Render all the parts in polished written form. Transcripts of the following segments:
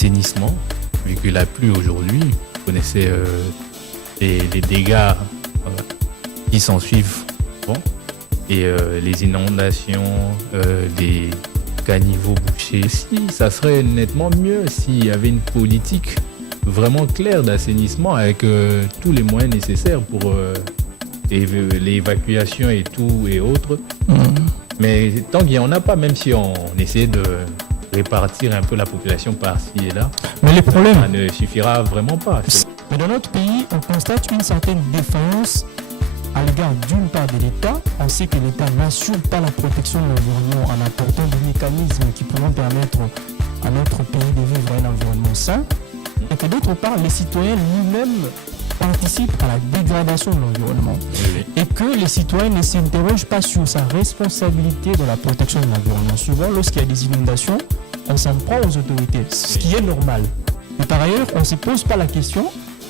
d'assainissement, vu qu'il a plu aujourd'hui. Vous connaissez les dégâts qui s'en suivent. Bon. Et les inondations, les caniveaux bouchés. Si, ça serait nettement mieux s'il y avait une politique vraiment claire d'assainissement avec tous les moyens nécessaires pour l'évacuation et tout et autres. Mais tant qu'il n'y en a pas, même si on essaie de répartir un peu la population par-ci et là, mais les problèmes, ça ne suffira vraiment pas. Mais dans notre pays, on constate une certaine défaillance à l'égard d'une part de l'État. On sait que l'État n'assure pas la protection de l'environnement en apportant des mécanismes qui pourront permettre à notre pays de vivre un environnement sain. Et que d'autre part, les citoyens lui-même participent à la dégradation de l'environnement. Oui. Et que les citoyens ne s'interrogent pas sur sa responsabilité dans la protection de l'environnement. Souvent, lorsqu'il y a des inondations, on s'en prend aux autorités, ce qui est normal. Mais par ailleurs, on ne se pose pas la question,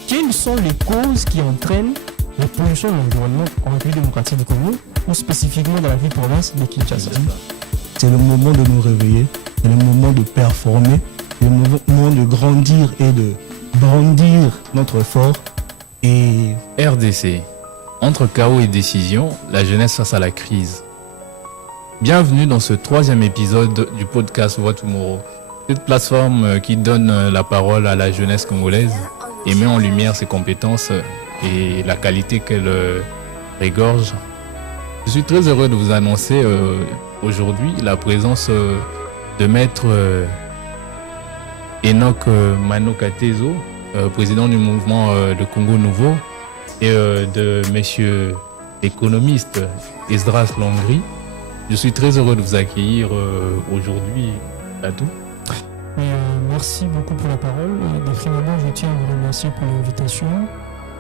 quelles sont les causes qui entraînent la pollution de l'environnement en République démocratique du Congo ou spécifiquement dans la ville province de Kinshasa. C'est le moment de nous réveiller, c'est le moment de performer, c'est le moment de grandir et de brandir notre effort. Et RDC, entre chaos et décision, la jeunesse face à la crise. Bienvenue dans ce 3e épisode du podcast Voix Tomorrow, cette plateforme qui donne la parole à la jeunesse congolaise et met en lumière ses compétences et la qualité qu'elle régorge. Je suis très heureux de vous annoncer aujourd'hui la présence de maître Enoch Manokatezo, président du mouvement de Congo Nouveau, et de monsieur l'économiste Esdras Longri. Je suis très heureux de vous accueillir aujourd'hui à tout. Merci beaucoup pour la parole. Premièrement, je tiens à vous remercier pour l'invitation.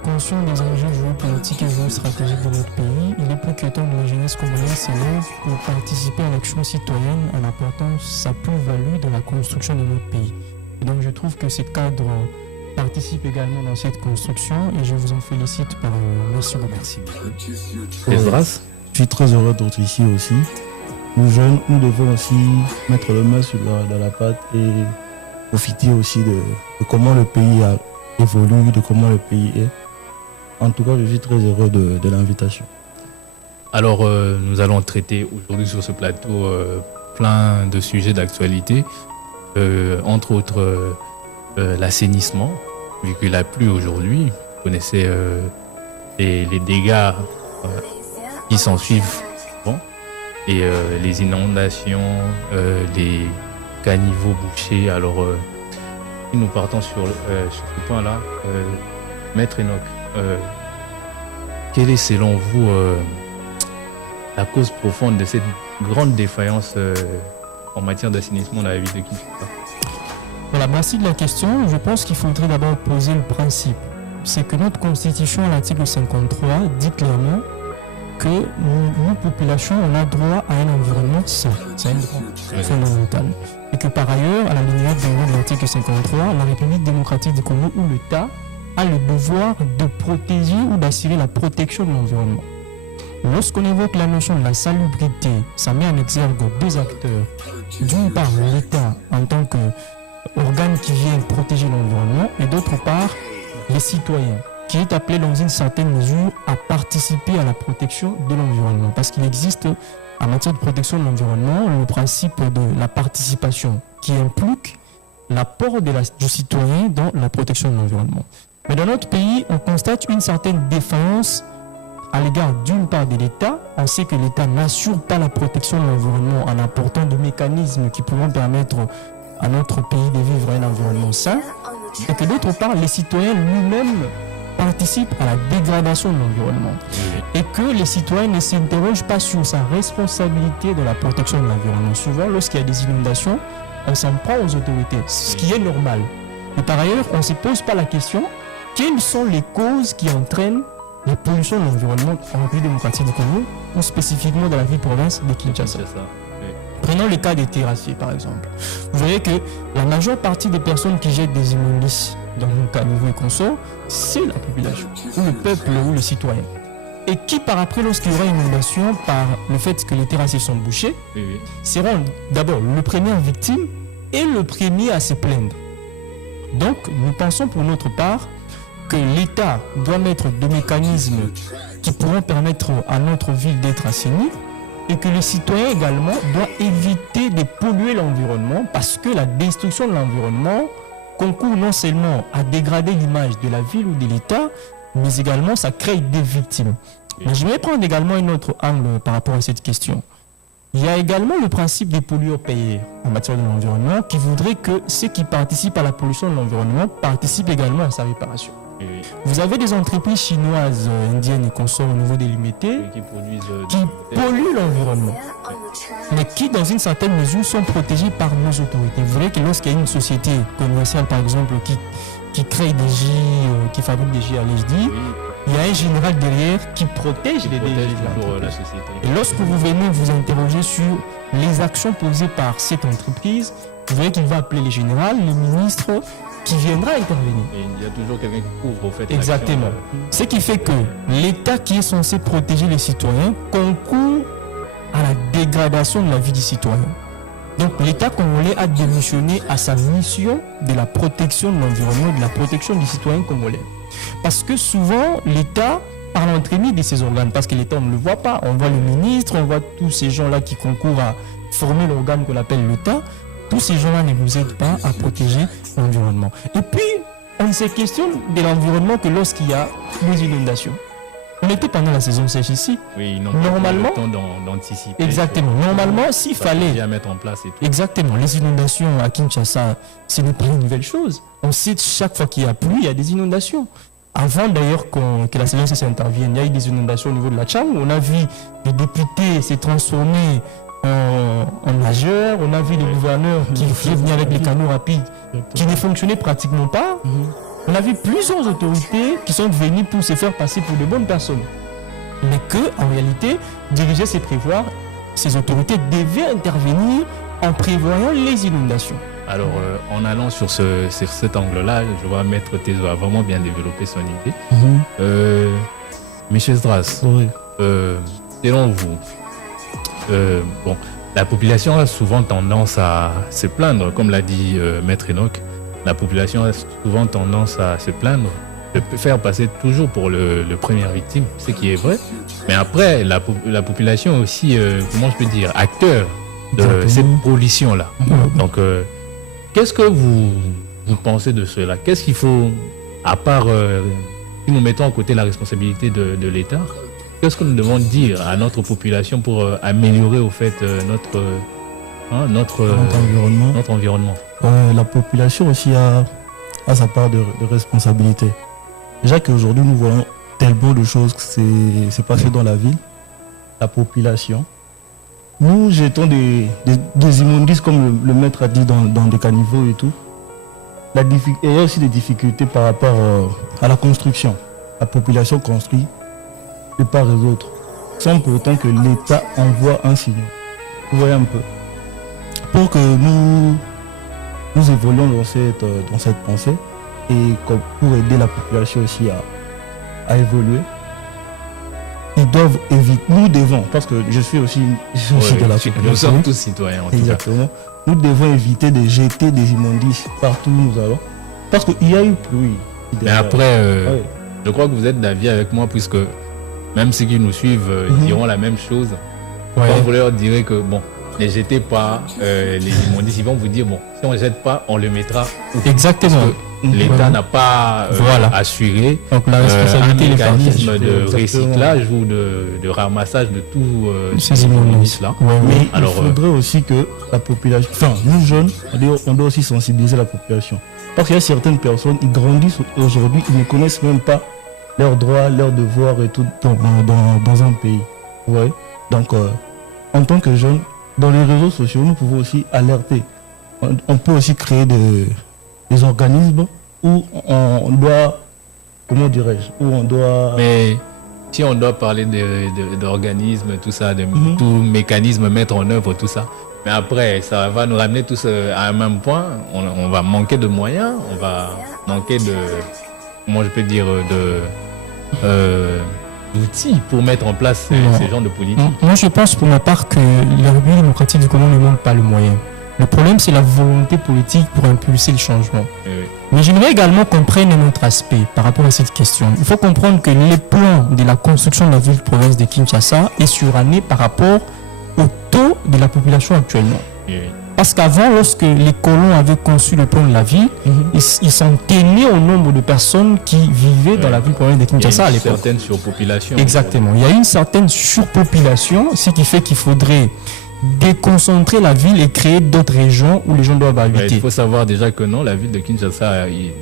Conscient des enjeux géopolitiques et géostratégiques de notre pays, il est plus que temps de la jeunesse congolaise s'élève pour participer à l'action citoyenne en apportant sa plus-value dans la construction de notre pays. Et donc je trouve que ces cadres participent également dans cette construction et je vous en félicite par merci beaucoup. Esdras, je suis très heureux d'être ici aussi. Nous jeunes, nous devons aussi mettre le main dans la pâte et profiter aussi de comment le pays a évolué, de comment le pays est. En tout cas, je suis très heureux de l'invitation. Alors, nous allons traiter aujourd'hui sur ce plateau plein de sujets d'actualité, entre autres l'assainissement, vu qu'il a plu aujourd'hui. Vous connaissez les dégâts qui s'en suivent, bon, et les inondations, les caniveaux bouchés. Alors, si nous partons sur ce point-là, Maître Enoch, quelle est selon vous la cause profonde de cette grande défaillance en matière d'assainissement dans la ville de Kinshasa? Voilà, merci de la question. Je pense qu'il faudrait d'abord poser le principe. C'est que notre constitution, à l'article 53, dit clairement que nous, population, on a droit à un environnement sain. C'est un droit fondamental. Et que par ailleurs, à la ligne de l'article 53, la République démocratique du Congo ou l'État a le devoir de protéger ou d'assurer la protection de l'environnement. Lorsqu'on évoque la notion de la salubrité, ça met en exergue deux acteurs. D'une part, l'État en tant qu'organe qui vient protéger l'environnement et d'autre part, les citoyens qui est appelé dans une certaine mesure à participer à la protection de l'environnement. Parce qu'il existe en matière de protection de l'environnement le principe de la participation qui implique l'apport du citoyen dans la protection de l'environnement. Mais dans notre pays, on constate une certaine défaillance à l'égard d'une part de l'État. On sait que l'État n'assure pas la protection de l'environnement en apportant des mécanismes qui pourront permettre à notre pays de vivre un environnement sain. Et que d'autre part, les citoyens lui-même participent à la dégradation de l'environnement. Et que les citoyens ne s'interrogent pas sur sa responsabilité dans la protection de l'environnement. Souvent, lorsqu'il y a des inondations, on s'en prend aux autorités, ce qui est normal. Et par ailleurs, on ne se pose pas la question, quelles sont les causes qui entraînent la pollution de l'environnement en République démocratique du Congo ou spécifiquement dans la ville province de Kinshasa. Prenons le cas des terrassiers par exemple. Vous voyez que la majeure partie des personnes qui jettent des immondices dans le caniveau et consorts, c'est la population, ou le peuple, ou les citoyens. Et qui par après, lorsqu'il y aura une inondation, par le fait que les terrassiers sont bouchés, seront d'abord le premier victime et le premier à se plaindre. Donc, nous pensons pour notre part que l'État doit mettre des mécanismes qui pourront permettre à notre ville d'être assainie et que les citoyens également doivent éviter de polluer l'environnement parce que la destruction de l'environnement concourt non seulement à dégrader l'image de la ville ou de l'État, mais également ça crée des victimes. Mais je vais prendre également un autre angle par rapport à cette question. Il y a également le principe des pollueurs-payeurs en matière de l'environnement qui voudrait que ceux qui participent à la pollution de l'environnement participent également à sa réparation. Oui. Vous avez des entreprises chinoises, indiennes et consorts au niveau délimité Qui produisent qui polluent l'environnement, mais qui dans une certaine mesure sont protégées par nos autorités. Vous verrez que lorsqu'il y a une société commerciale par exemple qui crée des jus, qui fabrique des jus à l'HD, il y a un général derrière qui protège les dégâts de la société. Et lorsque vous venez vous interroger sur les actions posées par cette entreprise, vous verrez qu'il va appeler les généraux, le ministre qui viendra intervenir. Et il y a toujours quelqu'un qui couvre au fait. Exactement. Ce qui fait que l'État qui est censé protéger les citoyens concourt à la dégradation de la vie des citoyens. Donc l'État congolais a démissionné à sa mission de la protection de l'environnement et de la protection des citoyens congolais. Parce que souvent, l'État, par l'entremise de ses organes, parce que l'État, on ne le voit pas, on voit le ministre, on voit tous ces gens-là qui concourent à former l'organe qu'on appelle l'État, tous ces gens-là ne nous aident pas à protéger l'environnement. Et puis, on se questionne de l'environnement que lorsqu'il y a des inondations. On était pendant la saison sèche ici. Oui, normalement, pas le temps d'anticiper. Exactement. Normalement, s'il fallait bien mettre en place et tout. Exactement. Les inondations à Kinshasa, ce n'est pas une nouvelle chose. On sait que chaque fois qu'il y a pluie, il y a des inondations. Avant d'ailleurs que la saison sèche intervienne, il y a eu des inondations au niveau de la Tchang. On a vu les députés se transformer en nageurs. On a vu les gouverneurs qui venaient avec les canaux rapides qui ne fonctionnaient pratiquement pas. On a vu plusieurs autorités qui sont venues pour se faire passer pour de bonnes personnes. Mais que, en réalité, diriger, c'est prévoir. Ces autorités devaient intervenir en prévoyant les inondations. Alors, en allant sur cet angle-là, je vois Maître Tezo a vraiment bien développé son idée. Monsieur Zdras, selon vous, la population a souvent tendance à se plaindre, comme l'a dit Maître Enoch. La population a souvent tendance à se plaindre, de faire passer toujours pour le première victime, ce qui est vrai. Mais après, la population est aussi, comment je peux dire, acteur de cette pollution-là. Donc, qu'est-ce que vous pensez de cela? Qu'est-ce qu'il faut, à part, si nous mettons à côté la responsabilité de l'État, qu'est-ce que nous devons dire à notre population pour améliorer au fait notre environnement? La population aussi a sa part de responsabilité. Déjà qu'aujourd'hui nous voyons tellement de choses qui s'est passé dans la ville, la population. Nous jetons des immondices comme le maître a dit dans des caniveaux et tout. Il y a aussi des difficultés par rapport à la construction. La population construit de part et d'autre, sans pour autant que l'État envoie un signal. Vous voyez un peu. Pour que nous évoluons dans cette pensée et pour aider la population aussi à évoluer, ils doivent éviter, nous devons, parce que je suis aussi de la population. Nous sommes tous citoyens en tout Exactement. Cas. Nous devons éviter de jeter des immondices partout où nous allons, parce qu'il y a eu pluie. Mais après, je crois que vous êtes d'avis avec moi, puisque même ceux qui nous suivent diront la même chose. Quand vous leur direz que ne jetez pas les immondices, ils vont vous dire si on ne jette pas, on le mettra. Exactement. L'État n'a pas assuré donc, la responsabilité un mécanisme de recyclage ou de ramassage de tous ces immondices-là. Mais il faudrait aussi que la population, nous jeunes, on doit aussi sensibiliser la population. Parce qu'il y a certaines personnes, ils grandissent aujourd'hui, ils ne connaissent même pas leurs droits, leurs devoirs et tout dans un pays. Ouais. Donc, en tant que jeunes, dans les réseaux sociaux, nous pouvons aussi alerter. On peut aussi créer des organismes où on doit, comment dirais-je, où on doit... Mais si on doit parler d'organismes, tout ça, tout mécanisme mettre en œuvre, tout ça, mais après, ça va nous ramener tous à un même point. On va manquer de moyens, on va manquer de, comment je peux dire, d'outils pour mettre en place ces genres de politiques. Moi, je pense pour ma part que la République démocratique du Congo ne manque pas le moyen. Le problème, c'est la volonté politique pour impulser le changement. Oui. Mais j'aimerais également qu'on prenne un autre aspect par rapport à cette question. Il faut comprendre que les plans de la construction de la ville-province de Kinshasa est suranné par rapport au taux de la population actuellement. Oui. Parce qu'avant, lorsque les colons avaient conçu le plan de la ville, ils s'en tenaient au nombre de personnes qui vivaient dans la ville-province de Kinshasa à Il y a l'époque. une certaine surpopulation. Exactement. Il y a une certaine surpopulation, ce qui fait qu'il faudrait déconcentrer la ville et créer d'autres régions où les gens doivent Ouais, habiter. il faut savoir déjà que non, la ville de Kinshasa est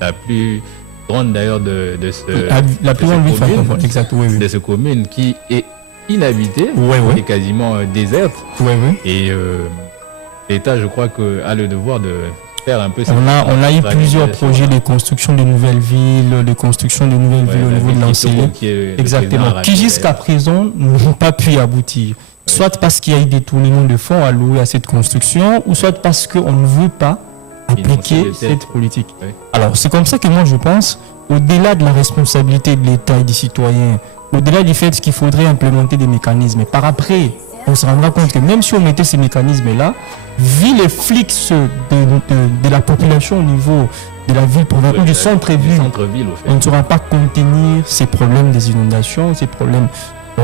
la plus grande d'ailleurs de ce La plus grande ville commune, francophone. Exact, oui, oui. de ce commune qui est inhabitée, Ouais, ouais. qui est quasiment déserte. Oui, oui. Et l'État, je crois, a le devoir de faire un peu... On a eu plusieurs projets de construction de nouvelles villes, de construction de nouvelles villes au niveau de l'enseignement. Exactement. Qui jusqu'à présent n'ont pas pu y aboutir. Soit parce qu'il y a eu des tournements de fonds alloués à cette construction, ou soit parce qu'on ne veut pas appliquer cette politique. Oui. Alors, c'est comme ça que moi je pense, au-delà de la responsabilité de l'État et des citoyens, au-delà du fait qu'il faudrait implémenter des mécanismes, et par après, on se rendra compte que même si on mettait ces mécanismes-là, vu les flux de la population au niveau de la ville province ou du centre-ville, on ne saura pas contenir ces problèmes des inondations, ces problèmes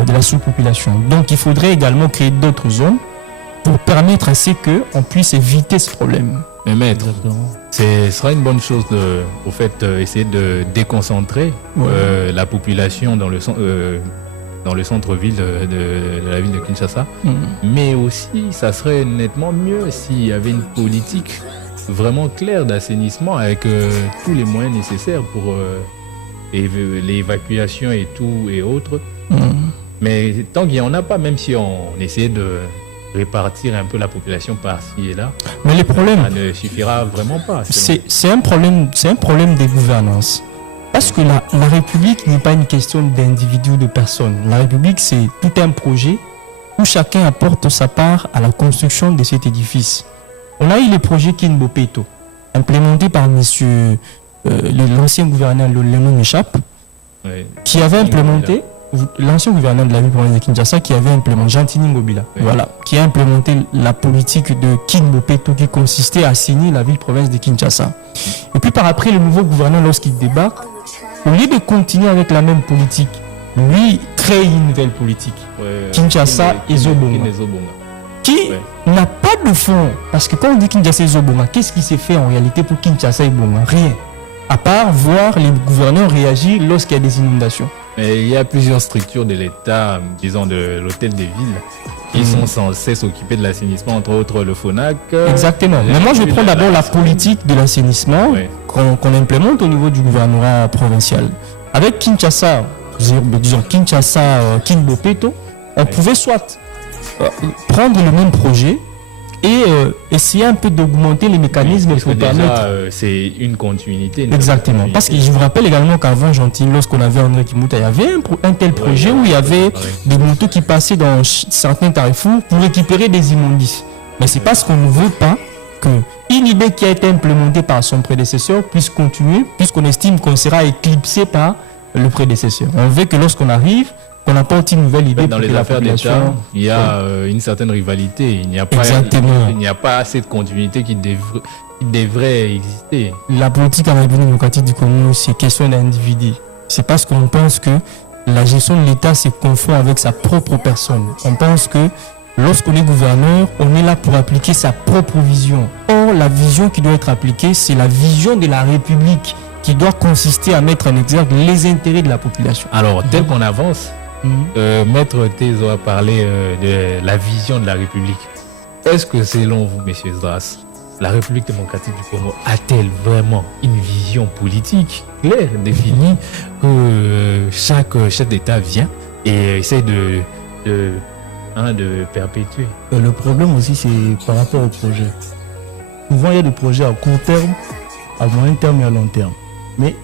de la sous-population. Donc il faudrait également créer d'autres zones pour permettre à ce qu'on puisse éviter ce problème. Mais maître, ce sera une bonne chose au fait essayer de déconcentrer la population dans le centre-ville de la ville de Kinshasa. Mais aussi, ça serait nettement mieux s'il y avait une politique vraiment claire d'assainissement avec tous les moyens nécessaires pour l'évacuation et tout et autres. Mais tant qu'il n'y en a pas, même si on essayait de répartir un peu la population par-ci et là, mais les problèmes, ça ne suffira vraiment pas. C'est un problème de gouvernance. Parce que la République n'est pas une question d'individu ou de personne. La République, c'est tout un projet où chacun apporte sa part à la construction de cet édifice. On a eu le projet Kinbopeto, implémenté par l'ancien gouverneur, le nom m'échappe, qui avait implémenté, l'ancien gouverneur de la ville province de Kinshasa, qui avait implémenté, Gentini Ngobila, voilà, qui a implémenté la politique de Kinbopeto qui consistait à assainir la ville province de Kinshasa. Et puis par après, le nouveau gouverneur, lorsqu'il débarque, au lieu de continuer avec la même politique, lui crée une nouvelle politique. Kinshasa et Zobonga. Qui n'a pas de fond. Parce que quand on dit Kinshasa et Zobonga, qu'est-ce qui s'est fait en réalité pour Kinshasa et Bonga? Rien. À part voir les gouverneurs réagir lorsqu'il y a des inondations. Mais il y a plusieurs structures de l'État, disons de l'hôtel des villes, qui sont censées s'occuper de l'assainissement, entre autres le FONAC. Exactement. Mais moi, je prends d'abord la politique de l'assainissement qu'on implémente au niveau du gouvernorat provincial. Avec Kinshasa, disons Kinshasa, Kinbopeto, on pouvait soit prendre le même projet et essayer un peu d'augmenter les mécanismes pour permettre... c'est une continuité. Exactement. Parce que je vous rappelle également qu'avant, Gentile, lorsqu'on avait André Kimouta, il y avait un tel projet où il y avait des motos qui passaient dans certains carrefours pour récupérer des immondices. Mais c'est parce qu'on ne veut pas qu'une idée qui a été implémentée par son prédécesseur puisse continuer, puisqu'on estime qu'on sera éclipsé par le prédécesseur. On veut que lorsqu'on arrive, qu'on apporte une nouvelle idée. Dans les affaires d'État, il y a une certaine rivalité. Il n'y a pas assez de continuité qui devrait exister. La politique en République démocratique du Congo, c'est question d'individu. C'est parce qu'on pense que la gestion de l'État se confond avec sa propre personne. On pense que lorsqu'on est gouverneur, on est là pour appliquer sa propre vision. Or, la vision qui doit être appliquée, c'est la vision de la République qui doit consister à mettre en exergue les intérêts de la population. Alors, tel qu'on avance, Maître Tezo a parlé de la vision de la République. Est-ce que selon vous, messieurs Zdras, la République démocratique du Congo a-t-elle vraiment une vision politique claire, définie, que chaque chef d'État vient et essaie de perpétuer? Le problème aussi, c'est par rapport au projet. Souvent, il y a des projets à court terme, à moyen terme et à long terme. Mais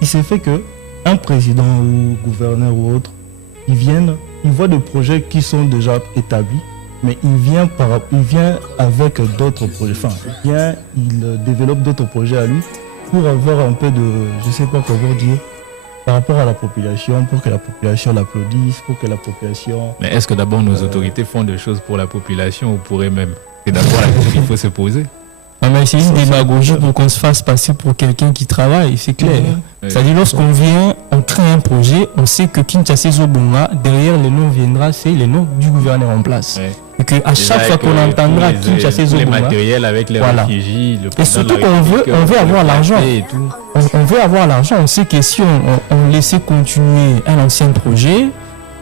il s'est fait qu'un président ou gouverneur ou autre, il voit des projets qui sont déjà établis, mais il vient avec d'autres projets. Enfin, il développe d'autres projets à lui pour avoir un peu de, je ne sais pas comment dire, par rapport à la population, pour que la population l'applaudisse, pour que la population... Mais est-ce que d'abord nos autorités font des choses pour la population ou pour eux-mêmes? C'est d'abord la question qu'il faut se poser. Ah, mais c'est une démagogie pour qu'on se fasse passer pour quelqu'un qui travaille, c'est clair. C'est-à-dire, lorsqu'on vient, on crée un projet, on sait que Kinshasa Zobonga, derrière le nom viendra, c'est le nom du gouverneur en place. Ouais. Et qu'à chaque fois qu'on entendra Kinshasa les Zobonga, matériels avec les réfugiés, et surtout qu'on veut avoir l'argent. On veut avoir l'argent. On sait que si on laissait continuer un ancien projet,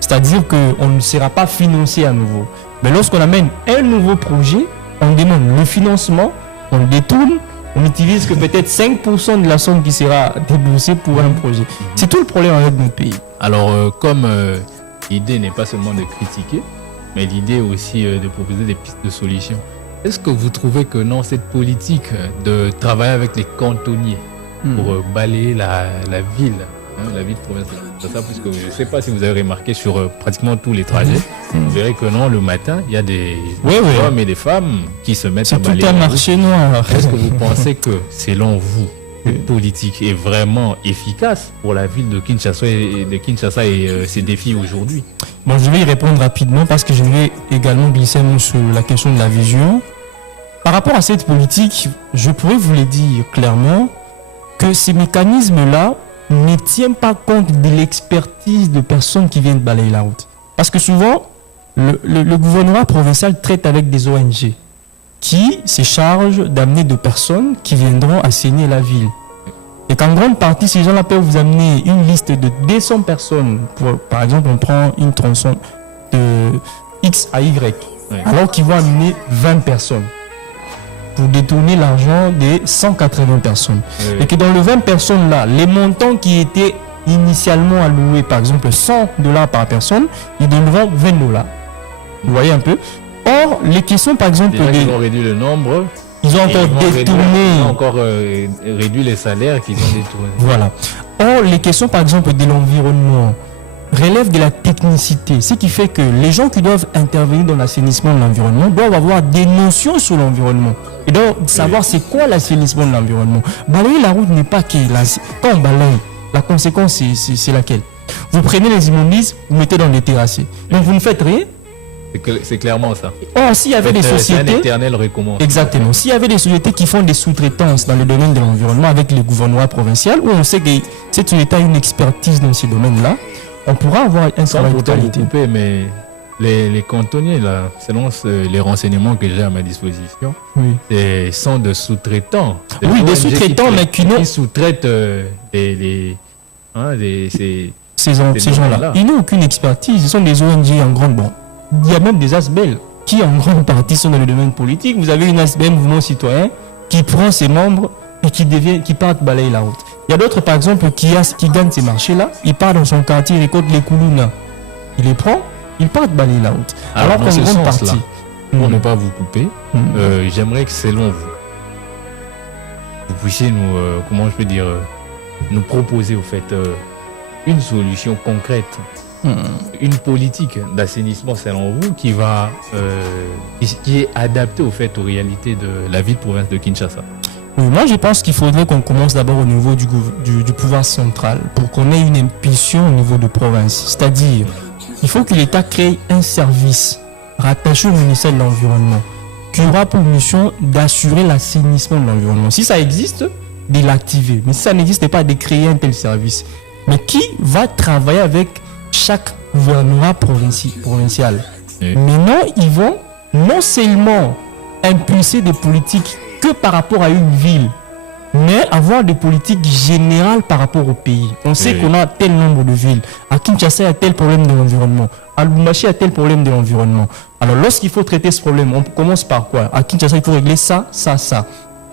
c'est-à-dire qu'on ne sera pas financé à nouveau. Mais lorsqu'on amène un nouveau projet, on demande le financement, on le détourne, on n'utilise que peut-être 5% de la somme qui sera déboursée pour un projet. C'est tout le problème avec notre pays. Alors, comme l'idée n'est pas seulement de critiquer, mais l'idée aussi de proposer des pistes de solutions, est-ce que vous trouvez que non, cette politique de travailler avec les cantonniers pour balayer la ville, la ville de province, c'est ça, puisque je ne sais pas si vous avez remarqué sur pratiquement tous les trajets, vous verrez que non, le matin, il y a des hommes et des femmes qui se mettent à balayer. C'est tout un marché noir. Est-ce que vous pensez que, selon vous, cette politique est vraiment efficace pour la ville de Kinshasa et ses défis aujourd'hui? Bon, je vais y répondre rapidement parce que je vais également glisser un mot sur la question de la vision. Par rapport à cette politique, je pourrais vous le dire clairement que ces mécanismes-là ne tiennent pas compte de l'expertise de personnes qui viennent balayer la route. Parce que souvent, le gouvernement provincial traite avec des ONG qui se chargent d'amener des personnes qui viendront assainir la ville. Et qu'en grande partie, ces gens-là peuvent vous amener une liste de 200 personnes. Par exemple, on prend une tronçon de X à Y, alors qu'ils vont amener 20 personnes pour détourner l'argent des 180 personnes. Et que dans les 20 personnes-là, les montants qui étaient initialement alloués, par exemple $100 par personne, ils donneront $20. Vous voyez un peu? Or, les questions, par exemple... Ils ont réduit le nombre. Ils ont encore détourné... Ils ont encore réduit les salaires qu'ils ont détournés. Voilà. Or, les questions, par exemple, de l'environnement relèvent de la technicité. Ce qui fait que les gens qui doivent intervenir dans l'assainissement de l'environnement doivent avoir des notions sur l'environnement. Ils doivent savoir c'est quoi l'assainissement de l'environnement. Balayer la route n'est pas que... Quand on balaye, la conséquence, c'est laquelle? Vous prenez les immondices, vous mettez dans les terrassés. Donc, vous ne faites rien. C'est clairement ça. Or, s'il y avait des sociétés... C'est un éternel recommence. Exactement. S'il y avait des sociétés qui font des sous-traitances dans le domaine de l'environnement avec le gouvernement provincial, où on sait que cette société a une expertise dans ces domaines-là, on pourra avoir un travail de qualité. Mais les cantonniers, là, selon les renseignements que j'ai à ma disposition, sont de sous-traitants. Oui, des sous-traitants, mais qui sous-traitent ces gens-là. Ils n'ont aucune expertise. Ils sont des ONG en grande banque. Il y a même des ASBEL qui en grande partie sont dans le domaine politique. Vous avez une ASBEL, mouvement citoyen, qui prend ses membres et qui partent balayer la route. Il y a d'autres, par exemple, qui gagnent ces marchés-là. Ils partent dans son quartier, ils récoltent les koulouna. Il les prend, ils partent balayer la route. Alors qu'en grande partie, pour ne pas vous couper, j'aimerais que selon vous, vous puissiez nous, nous proposer au fait une solution concrète. Une politique d'assainissement selon vous qui est adaptée au fait aux réalités de la ville de province de Kinshasa. Oui, moi je pense qu'il faudrait qu'on commence d'abord au niveau du pouvoir central pour qu'on ait une impulsion au niveau de province. C'est-à-dire, il faut que l'État crée un service rattaché au ministère de l'Environnement qui aura pour mission d'assurer l'assainissement de l'environnement. Si ça existe, de l'activer. Mais si ça n'existe pas, de créer un tel service. Mais qui va travailler avec chaque gouvernement provincial. Maintenant, ils vont non seulement impulser des politiques que par rapport à une ville, mais avoir des politiques générales par rapport au pays. On sait qu'on a tel nombre de villes. À Kinshasa, il y a tel problème de l'environnement. À Lubumbashi, il y a tel problème de l'environnement. Alors, lorsqu'il faut traiter ce problème, on commence par quoi? À Kinshasa, il faut régler ça, ça, ça.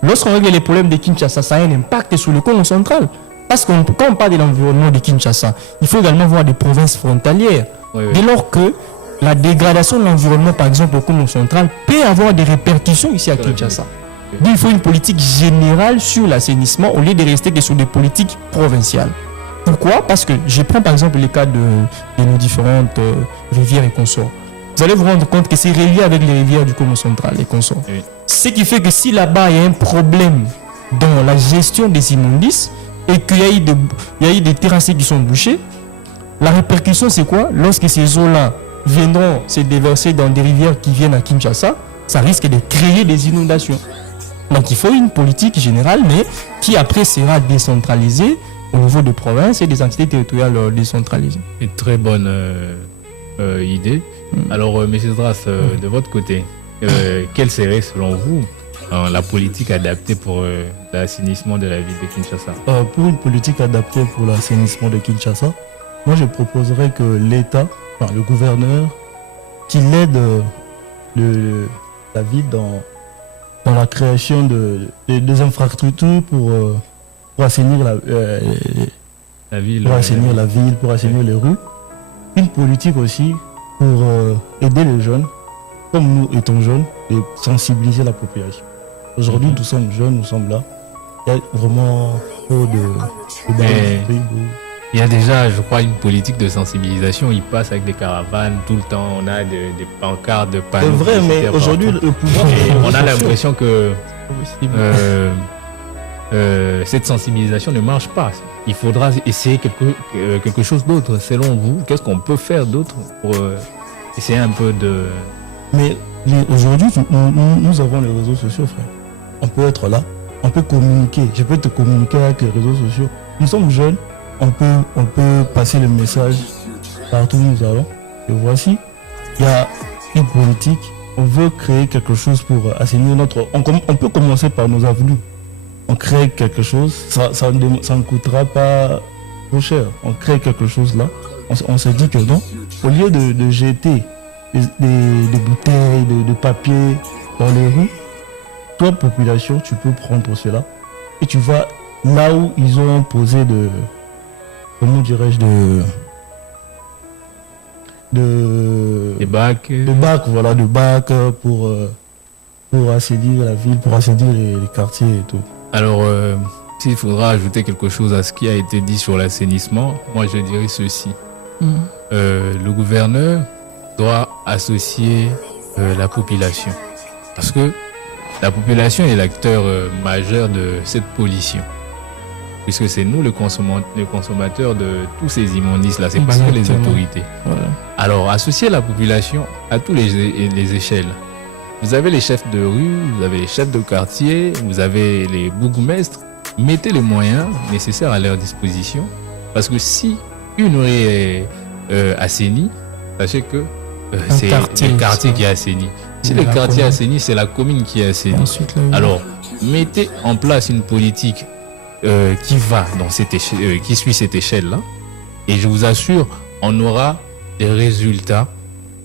Lorsqu'on règle les problèmes de Kinshasa, ça a un impact sur le Congo central. Parce que quand on parle de l'environnement de Kinshasa, il faut également voir des provinces frontalières. Dès lors que la dégradation de l'environnement, par exemple au Congo central, peut avoir des répercussions ici à Kinshasa. Donc, il faut une politique générale sur l'assainissement au lieu de rester que sur des politiques provinciales. Pourquoi? Parce que je prends par exemple les cas de nos différentes rivières et consorts. Vous allez vous rendre compte que c'est relié avec les rivières du Congo central et consorts. Ce qui fait que si là-bas il y a un problème dans la gestion des immondices, et qu'il y a eu des terrassés qui sont bouchés, la répercussion c'est quoi? Lorsque ces eaux-là viendront se déverser dans des rivières qui viennent à Kinshasa, ça risque de créer des inondations. Donc il faut une politique générale, mais qui après sera décentralisée au niveau des provinces et des entités territoriales décentralisées. Une très bonne idée. Alors, M. Zdras, de votre côté, quelle serait selon vous la politique adaptée pour l'assainissement de la ville de Kinshasa? Pour une politique adaptée pour l'assainissement de Kinshasa, moi je proposerais que l'État, enfin, le gouverneur, qu'il aide la ville dans la création des infrastructures pour assainir la ville, pour assainir la ville, pour assainir les rues. Une politique aussi pour aider les jeunes, comme nous étant jeunes, et sensibiliser la population. Aujourd'hui, nous sommes jeunes, nous sommes là. Il y a vraiment trop de il y a déjà, je crois, une politique de sensibilisation. Ils passent avec des caravanes tout le temps. On a des pancartes, de panneaux. C'est vrai, mais aujourd'hui, le pouvoir... on a l'impression que cette sensibilisation ne marche pas. Il faudra essayer quelque chose d'autre. Selon vous, qu'est-ce qu'on peut faire d'autre pour essayer un peu de... Mais aujourd'hui, nous avons les réseaux sociaux, frère. On peut être là, on peut communiquer. Je peux te communiquer avec les réseaux sociaux. Nous sommes jeunes. On peut passer le message partout où nous allons. Et voici, il y a une politique. On veut créer quelque chose pour assainir notre... On peut commencer par nos avenues. On crée quelque chose, ça ne coûtera pas trop cher. On crée quelque chose là. On se dit que non. Au lieu de jeter des bouteilles, de papier dans les rues, toi, population, tu peux prendre cela et tu vas là où ils ont posé comment dirais-je, des bacs. Voilà, de bacs pour assainir la ville, pour assainir les quartiers et tout. Alors, s'il faudra ajouter quelque chose à ce qui a été dit sur l'assainissement, moi je dirais ceci. Le gouverneur doit associer la population. Parce que la population est l'acteur majeur de cette pollution. Puisque c'est nous les consommateurs de tous ces immondices-là, c'est pas que les autorités. Voilà. Alors, associer la population à tous les échelles. Vous avez les chefs de rue, vous avez les chefs de quartier, vous avez les bourgmestres. Mettez les moyens nécessaires à leur disposition. Parce que si une rue est assainie, sachez que c'est le quartier qui est assaini. Si le quartier est assaini, c'est la commune qui est assainie. Alors, mettez en place une politique qui va dans cette échelle, qui suit cette échelle-là, et je vous assure, on aura des résultats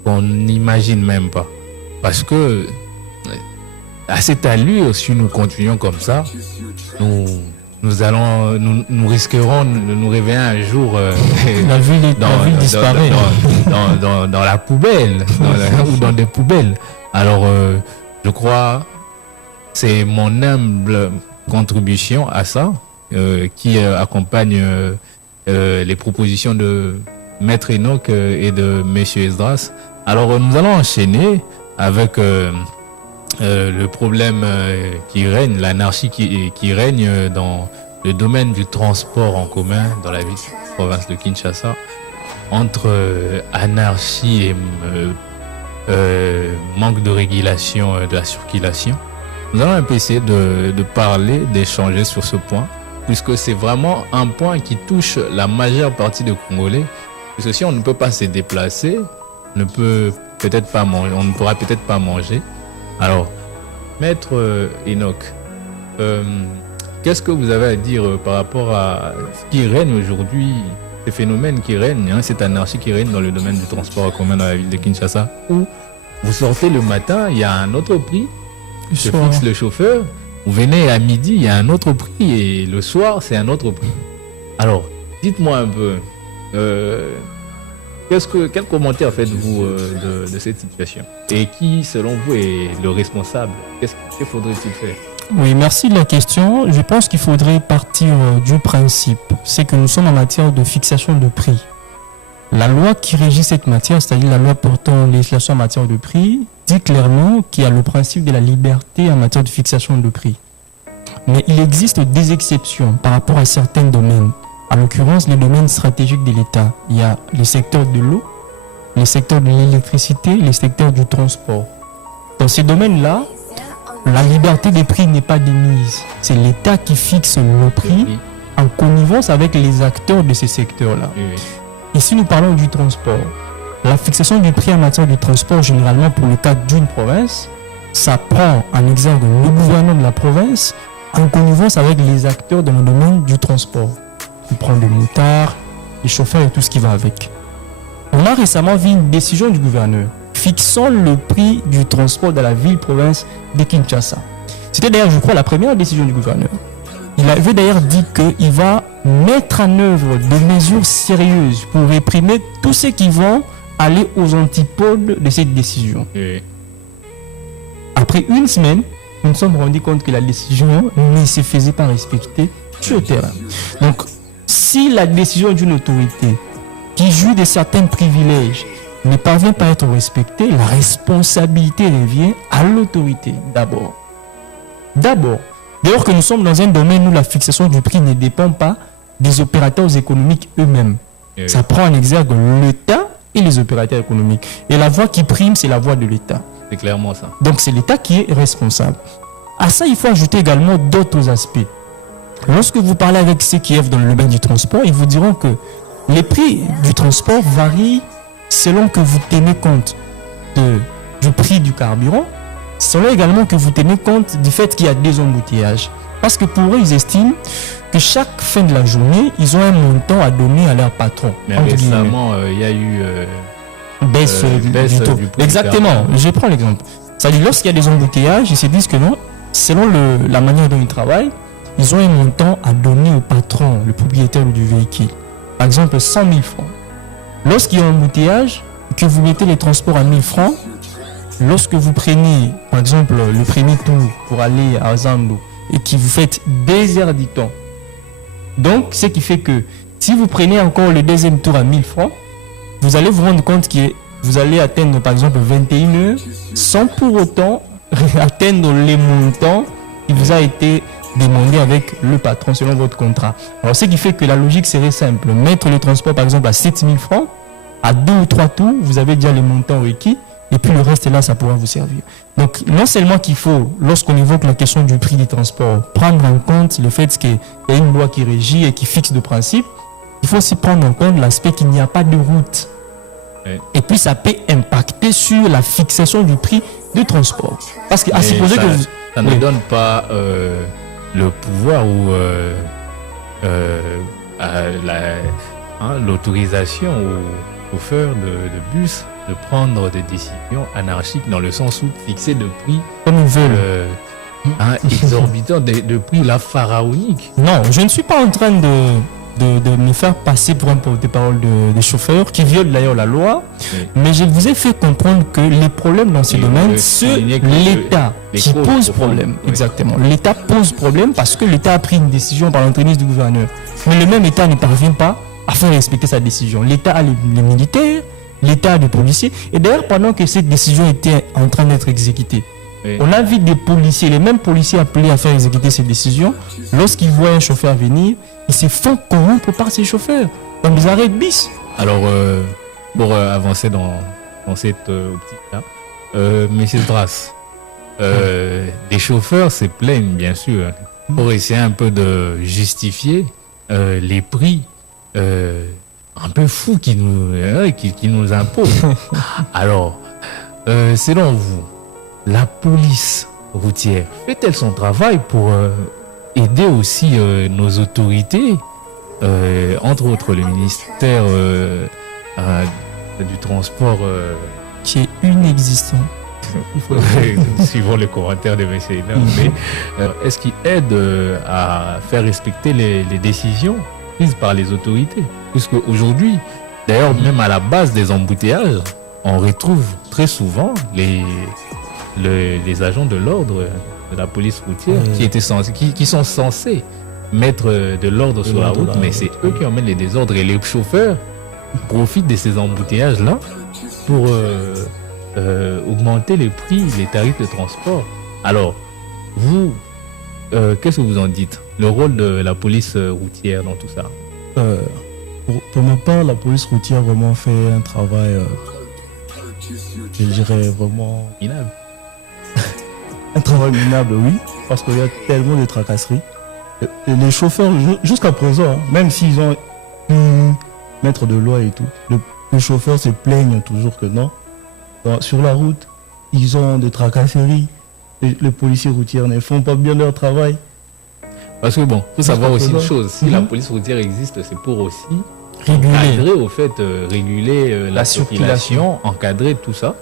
qu'on n'imagine même pas. Parce que à cette allure, si nous continuons comme ça, nous risquerons de nous réveiller un jour la ville disparaît dans la poubelle ou dans des poubelles. Alors, je crois, c'est mon humble contribution à ça qui accompagne les propositions de Maître Enoch et de Monsieur Esdras. Alors nous allons enchaîner avec le problème qui règne, l'anarchie qui règne dans le domaine du transport en commun dans la province de Kinshasa, entre anarchie et manque de régulation de la circulation. Nous allons un peu essayer de parler, d'échanger sur ce point, puisque c'est vraiment un point qui touche la majeure partie des Congolais. Parce que si on ne peut pas se déplacer, on ne pourra peut-être pas manger. Alors, Maître Enoch, qu'est-ce que vous avez à dire par rapport à ce qui règne aujourd'hui, ces phénomènes qui règnent, cette anarchie qui règne dans le domaine du transport en commun dans la ville de Kinshasa, où vous sortez le matin, il y a un autre prix, se fixe le chauffeur, vous venez à midi, il y a un autre prix, et le soir, c'est un autre prix. Alors, dites-moi un peu, quel commentaire faites-vous de cette situation? Et qui, selon vous, est le responsable? Que faudrait-il faire? Oui, merci de la question. Je pense qu'il faudrait partir du principe. C'est que nous sommes en matière de fixation de prix. La loi qui régit cette matière, c'est-à-dire la loi portant législation en matière de prix, dit clairement qu'il y a le principe de la liberté en matière de fixation de prix. Mais il existe des exceptions par rapport à certains domaines. En l'occurrence, les domaines stratégiques de l'État. Il y a les secteurs de l'eau, les secteurs de l'électricité, les secteurs du transport. Dans ces domaines-là, la liberté des prix n'est pas démise. C'est l'État qui fixe le prix en connivence avec les acteurs de ces secteurs-là. Et si nous parlons du transport, la fixation du prix en matière de transport, généralement pour le cas d'une province, ça prend en exergue le gouvernement de la province en connivence avec les acteurs dans le domaine du transport. Il prend les motards, les chauffeurs et tout ce qui va avec. On a récemment vu une décision du gouverneur fixant le prix du transport dans la ville-province de Kinshasa. C'était d'ailleurs, je crois, la première décision du gouverneur. Il avait d'ailleurs dit qu'il va mettre en œuvre des mesures sérieuses pour réprimer tous ceux qui vont aller aux antipodes de cette décision. Après une semaine, nous nous sommes rendus compte que la décision ne se faisait pas respecter sur le terrain. Donc, si la décision d'une autorité qui joue de certains privilèges ne parvient pas à être respectée, la responsabilité revient à l'autorité d'abord. D'ailleurs que nous sommes dans un domaine où la fixation du prix ne dépend pas des opérateurs économiques eux-mêmes. Ça prend en exergue l'État et les opérateurs économiques. Et la voie qui prime, c'est la voie de l'État. C'est clairement ça. Donc c'est l'État qui est responsable. À ça, il faut ajouter également d'autres aspects. Lorsque vous parlez avec ceux qui œuvrent dans le domaine du transport, ils vous diront que les prix du transport varient selon que vous tenez compte du prix du carburant, selon également que vous tenez compte du fait qu'il y a des embouteillages. Parce que pour eux, ils estiment que chaque fin de la journée, ils ont un montant à donner à leur patron. Mais récemment, il y a eu baisse du taux. Exactement, je prends l'exemple. C'est-à-dire, lorsqu'il y a des embouteillages, ils se disent que non, selon la manière dont ils travaillent, ils ont un montant à donner au patron, le propriétaire du véhicule. Par exemple, 100 000 francs. Lorsqu'il y a un embouteillage, que vous mettez les transports à 1000 francs, lorsque vous prenez, par exemple, le premier tour pour aller à Zando et que vous faites 2 heures du temps, donc ce qui fait que si vous prenez encore le deuxième tour à 1000 francs, vous allez vous rendre compte que vous allez atteindre, par exemple, 21 heures sans pour autant atteindre les montants qui vous a été demandé avec le patron selon votre contrat. Alors, ce qui fait que la logique serait simple. Mettre le transport, par exemple, à 7000 francs, à 2 ou 3 tours, vous avez déjà les montants requis, et puis le reste, là, ça pourra vous servir. Donc, non seulement qu'il faut, lorsqu'on évoque la question du prix du transport, prendre en compte le fait qu'il y a une loi qui régit et qui fixe de principe, il faut aussi prendre en compte l'aspect qu'il n'y a pas de route. Et puis, ça peut impacter sur la fixation du prix du transport. Parce qu'à supposer que vous... Ça ne donne pas... le pouvoir ou l'autorisation aux chauffeurs de bus de prendre des décisions anarchiques dans le sens où fixer de prix comme ils veulent, exorbitant de prix là pharaonique. Non, je ne suis pas en train de me faire passer pour un porte-parole des chauffeurs qui violent d'ailleurs la loi, mais je vous ai fait comprendre que les problèmes dans ce domaine, c'est l'État qui pose problème. Exactement. L'État pose problème parce que l'État a pris une décision par l'entremise du gouverneur. Mais le même État ne parvient pas à faire respecter sa décision. L'État a les militaires, l'État a des policiers. Et d'ailleurs, pendant que cette décision était en train d'être exécutée, on a vu des policiers, les mêmes policiers appelés à faire exécuter ces décisions, lorsqu'ils voient un chauffeur venir, ils se font corrompre par ces chauffeurs, dans des arrêts de bis. Alors, pour avancer dans cette optique-là, Monsieur Dras, des chauffeurs se plaignent, bien sûr, pour essayer un peu de justifier les prix un peu fous qui nous imposent. Alors, selon vous, la police routière fait-elle son travail pour aider aussi nos autorités, entre autres le ministère du transport qui est inexistant. Suivant les commentaires de M. Hénin, mais est-ce qu'il aide à faire respecter les décisions prises par les autorités? Puisque aujourd'hui, d'ailleurs, même à la base des embouteillages, on retrouve très souvent les agents de l'ordre de la police routière qui sont censés mettre de l'ordre sur la route, mais c'est eux qui emmènent les désordres, et les chauffeurs profitent de ces embouteillages-là pour augmenter les prix, les tarifs de transport. Alors, vous, qu'est-ce que vous en dites? Le rôle de la police routière dans tout ça? Pour ma part, la police routière vraiment fait un travail, je dirais vraiment minable. Un travail minable, oui, parce qu'il y a tellement de tracasseries. Et les chauffeurs, jusqu'à présent, hein, même s'ils ont pu mettre de loi et tout, les chauffeurs se plaignent toujours que non. Sur la route, ils ont des tracasseries. Les policiers routiers ne font pas bien leur travail. Parce que bon, il faut savoir aussi une chose, si la police routière existe, c'est pour aussi Réguler. au fait, réguler la circulation, encadrer tout ça,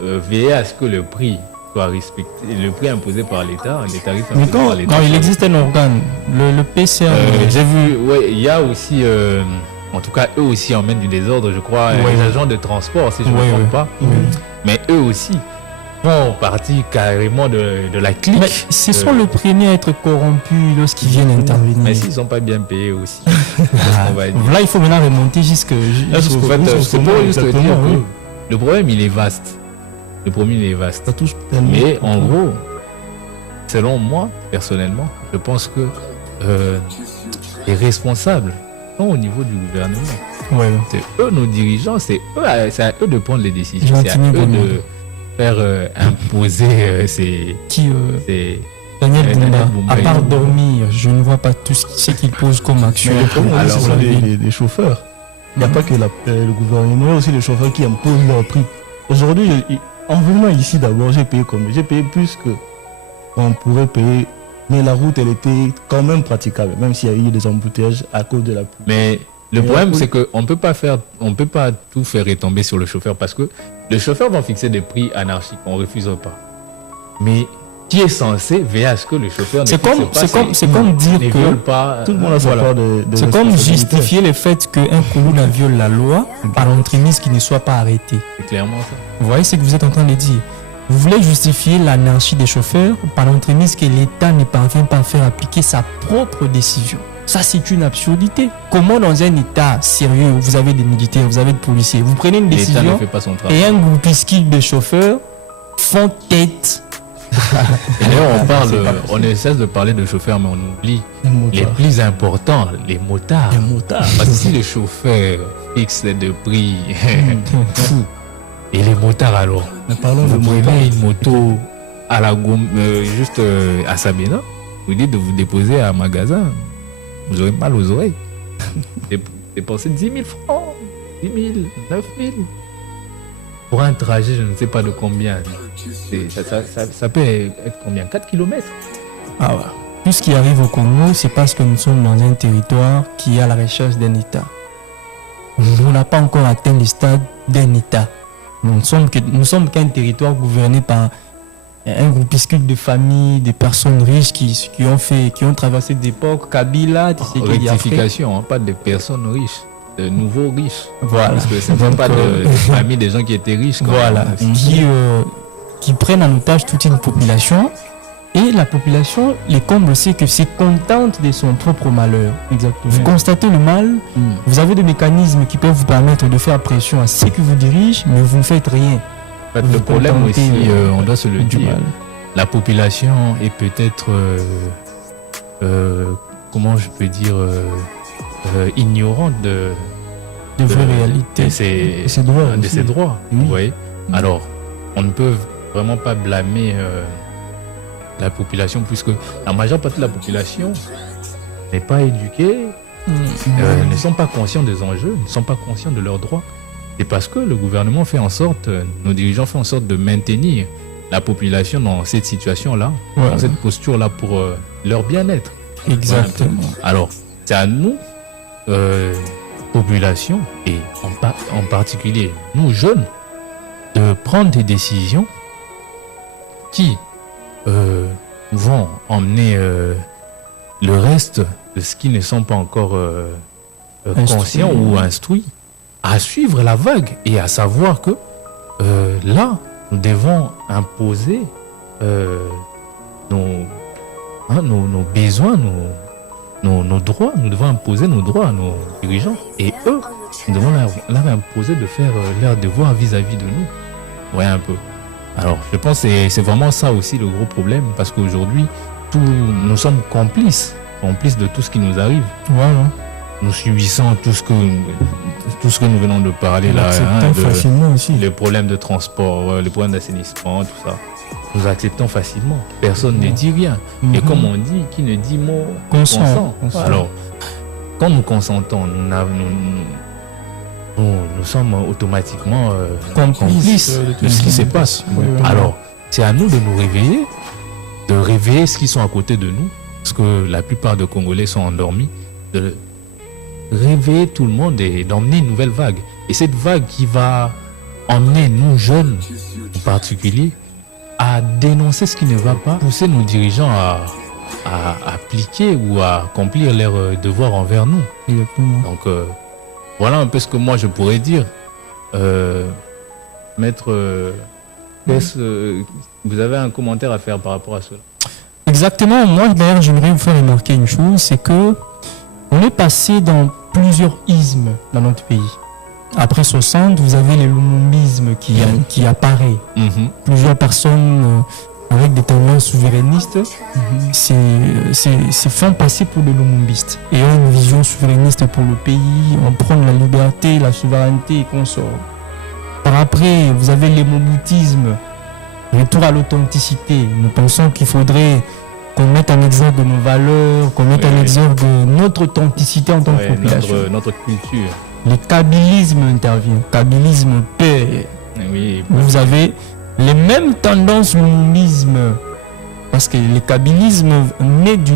veiller à ce que le prix soit respecté, le prix imposé par l'État, les tarifs Mais imposés par l'État. quand il existe un organe, le PCA. J'ai vu, ouais, il y a aussi, en tout cas, eux aussi emmènent du désordre, je crois, Ouais. les agents de transport, si je ne me trompe pas. Mais eux aussi font partie carrément de la clique. Mais ce sont les premiers à être corrompus lorsqu'ils viennent intervenir. Mais s'ils ne sont pas bien payés aussi, on va dire. Là, il faut maintenant remonter jusqu'au En fait, c'est pour juste dire exactement, oui. que le problème, il est vaste. Le problème, il est vaste. Ça touche tellement. Mais en gros, selon moi, personnellement, je pense que les responsables sont au niveau du gouvernement. Ouais. C'est eux nos dirigeants, c'est à eux de prendre les décisions, c'est à Gentilly, eux Bono. de faire imposer ces Daniel Daniel Boumba, Boumba, à part il- dormir, je ne vois pas tout ce qu'il pose comme action. Mais le problème, Alors, ce sont oui. les chauffeurs. Il n'y a pas que le gouvernement, il y a aussi les chauffeurs qui imposent leur prix. Aujourd'hui, en venant ici d'abord, j'ai payé combien? J'ai payé plus que on pourrait payer. Mais la route, elle était quand même praticable, même s'il y a eu des embouteillages à cause de la pluie. Mais le Mais problème, oui. c'est qu'on peut pas tout faire retomber sur le chauffeur parce que le chauffeur va fixer des prix anarchiques, on refuse pas. Mais qui est censé veiller à ce que le chauffeur ne C'est fixe comme, pas c'est comme dire ne que viole pas. Tout le monde a sa voilà. part de c'est comme responsabilité. justifier le fait qu'un Koulouna viole la loi par l'entremise qui ne soit pas arrêté. C'est clairement ça. Vous voyez ce que vous êtes en train de dire. Vous voulez justifier l'anarchie des chauffeurs par l'entremise que l'État ne parvient pas à faire appliquer sa propre décision. Ça, c'est une absurdité. Comment dans un État sérieux où vous avez des militaires, vous avez des policiers, vous prenez une L'État ne décision fait pas son travail. et un groupuscule de chauffeurs font tête. Et d'ailleurs, on ne cesse de parler de chauffeurs, mais on oublie Les les motards. plus importants, les motards. Les motards. Parce que si les chauffeurs fixent des prix fous, et les motards alors, Mais parlons de vous motards. prenez une moto à la gomme, juste à Sabina, vous dites de vous déposer à un magasin, vous aurez mal aux oreilles. Dépensez 10 000 francs, 10 000, 9 000. Pour un trajet, je ne sais pas de combien. Ça peut être combien? 4 km. Ah ouais. Tout ce qui arrive au Congo, c'est parce que nous sommes dans un territoire qui est à la recherche d'un État. On n'a pas encore atteint le stade d'un État. Nous ne sommes qu'un territoire gouverné par un groupuscule de familles, des personnes riches qui ont traversé des époques. Kabila, tu sais qu'il y a Rectification, hein, pas des personnes riches, de nouveaux riches. Voilà. Parce que ce ne sont Donc, pas de famille des gens qui étaient riches. quand Voilà, même. qui prennent en otage toute une population. Et la population, les comble, c'est que c'est contente de son propre malheur. Exactement. Vous constatez le mal, vous avez des mécanismes qui peuvent vous permettre de faire pression à ceux qui vous dirigent, mais vous ne faites rien. En fait, Vous le problème contentez, aussi, on doit se le du dire, mal. la population est peut-être, comment je peux dire, ignorante de vraies réalités. ses droits de aussi. ses droits. Oui. Vous voyez. Alors, on ne peut vraiment pas blâmer la population, puisque la majeure partie de la population n'est pas éduquée, ne sont pas conscients des enjeux, ne sont pas conscients de leurs droits. C'est parce que le gouvernement fait en sorte, nos dirigeants font en sorte de maintenir la population dans cette situation-là, Ouais. dans cette posture-là pour leur bien-être. Exactement. Alors, c'est à nous, population, et en particulier nous jeunes, de prendre des décisions qui vont emmener le reste de ceux qui ne sont pas encore conscients ou instruits à suivre la vague et à savoir que là, nous devons imposer nos besoins, nos droits, nous devons imposer nos droits à nos dirigeants. Et eux, nous devons leur imposer de faire leur devoir vis-à-vis de nous. Vous voyez un peu. Alors, je pense que c'est vraiment ça aussi le gros problème, parce qu'aujourd'hui, nous sommes complices de tout ce qui nous arrive. Voilà. Nous subissons tout tout ce que nous venons de parler là, facilement aussi. les problèmes de transport, les problèmes d'assainissement, tout ça, nous acceptons facilement. Personne ne dit rien. Et comme on dit, qui ne dit mot consent. Alors, quand nous consentons, nous sommes automatiquement complices de ce qui se passe. Alors, c'est à nous de nous réveiller, de réveiller ceux qui sont à côté de nous, parce que la plupart des Congolais sont endormis, de réveiller tout le monde et d'emmener une nouvelle vague. Et cette vague qui va emmener nous jeunes, en particulier, à dénoncer ce qui ne va pas, pousser nos dirigeants à appliquer ou à accomplir leurs devoirs envers nous. Exactement. Donc, voilà un peu ce que moi je pourrais dire. Maître, vous avez un commentaire à faire par rapport à cela? Exactement. Moi, d'ailleurs, j'aimerais vous faire remarquer une chose, c'est que on est passé dans plusieurs ismes dans notre pays. Après 60, vous avez le lumumbisme qui apparaît. Plusieurs personnes avec des tendances souverainistes se font passer pour des lumumbistes et ont une vision souverainiste pour le pays. On prend la liberté, la souveraineté et qu'on sort. Par après, vous avez l'émoboutisme, retour à l'authenticité. Nous pensons qu'il faudrait qu'on mette en exergue nos valeurs, qu'on mette en exergue notre authenticité en tant que population. Notre culture. Le kabylisme intervient. Kabylisme paix. Oui. Vous avez les mêmes tendances lumumbisme. Parce que le kabylisme naît du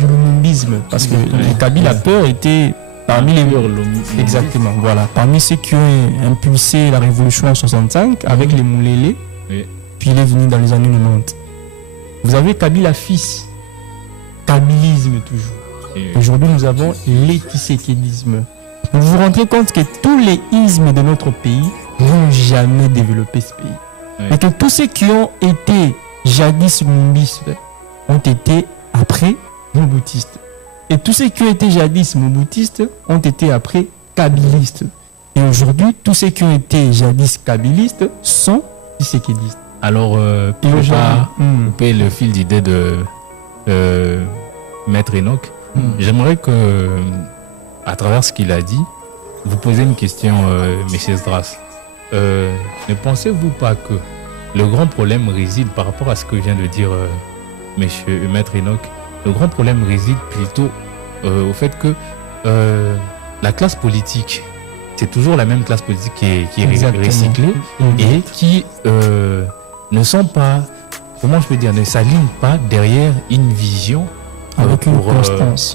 lumumbisme. Parce que les Kabyles à peur étaient parmi les... Exactement, voilà. Parmi ceux qui ont impulsé la révolution en 65 avec les Moulélé. Oui. Puis il est venu dans les années 90. Vous avez Kabila fils. Kabylisme toujours. Oui. Aujourd'hui, nous avons l'étisékédisme. Vous vous rendez compte que tous les ismes de notre pays n'ont jamais développé ce pays. Oui. Et que tous ceux qui ont été jadis lumumbistes ont été après mobutistes. Et tous ceux qui ont été jadis mobutistes ont été après kabylistes. Et aujourd'hui, tous ceux qui ont été jadis kabylistes sont tisékédistes. Alors, pour couper le fil d'idée de Maître Enoch, j'aimerais que, à travers ce qu'il a dit, vous posez une question, M. Zdras. Ne pensez-vous pas que le grand problème réside, par rapport à ce que vient de dire Maître Enoch, le grand problème réside plutôt au fait que la classe politique, c'est toujours la même classe politique qui est recyclée et qui ne sont pas, comment je peux dire, ne s'alignent pas derrière une vision pour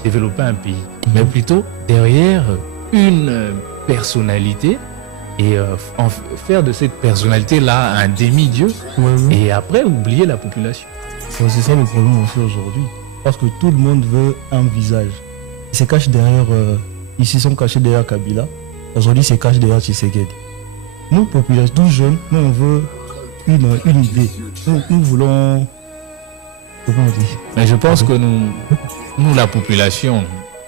développer un pays, mais plutôt derrière une personnalité et faire de cette personnalité-là un demi-dieu et après oublier la population. C'est ça le problème aussi aujourd'hui. Parce que tout le monde veut un visage. Ils se cachent derrière, ils se sont cachés derrière Kabila. Aujourd'hui, ils se cachent derrière Tshisekedi. Nous, population, nous jeunes, nous on veut une idée. Nous voulons... Comment on dit? Mais je pense que nous, la population,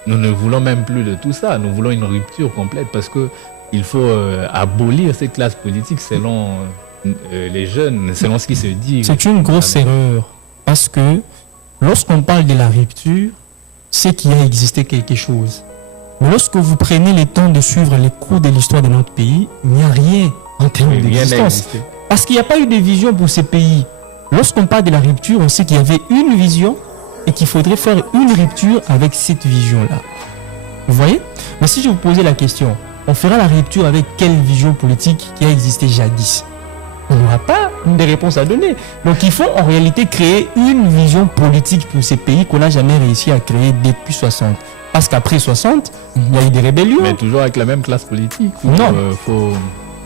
nous ne voulons même plus de tout ça. Nous voulons une rupture complète parce que il faut abolir cette classe politique selon les jeunes, selon ce qui se dit. C'est une grosse erreur parce que lorsqu'on parle de la rupture, c'est qu'il a existé quelque chose. Mais lorsque vous prenez le temps de suivre les cours de l'histoire de notre pays, il n'y a rien en termes d'existence. Parce qu'il n'y a pas eu de vision pour ces pays. Lorsqu'on parle de la rupture, on sait qu'il y avait une vision et qu'il faudrait faire une rupture avec cette vision-là. Vous voyez? Mais si je vous posais la question, on fera la rupture avec quelle vision politique qui a existé jadis? On n'aura pas de réponse à donner. Donc il faut en réalité créer une vision politique pour ces pays qu'on n'a jamais réussi à créer depuis 60. Parce qu'après 60, il y a eu des rébellions. Mais toujours avec la même classe politique. Non.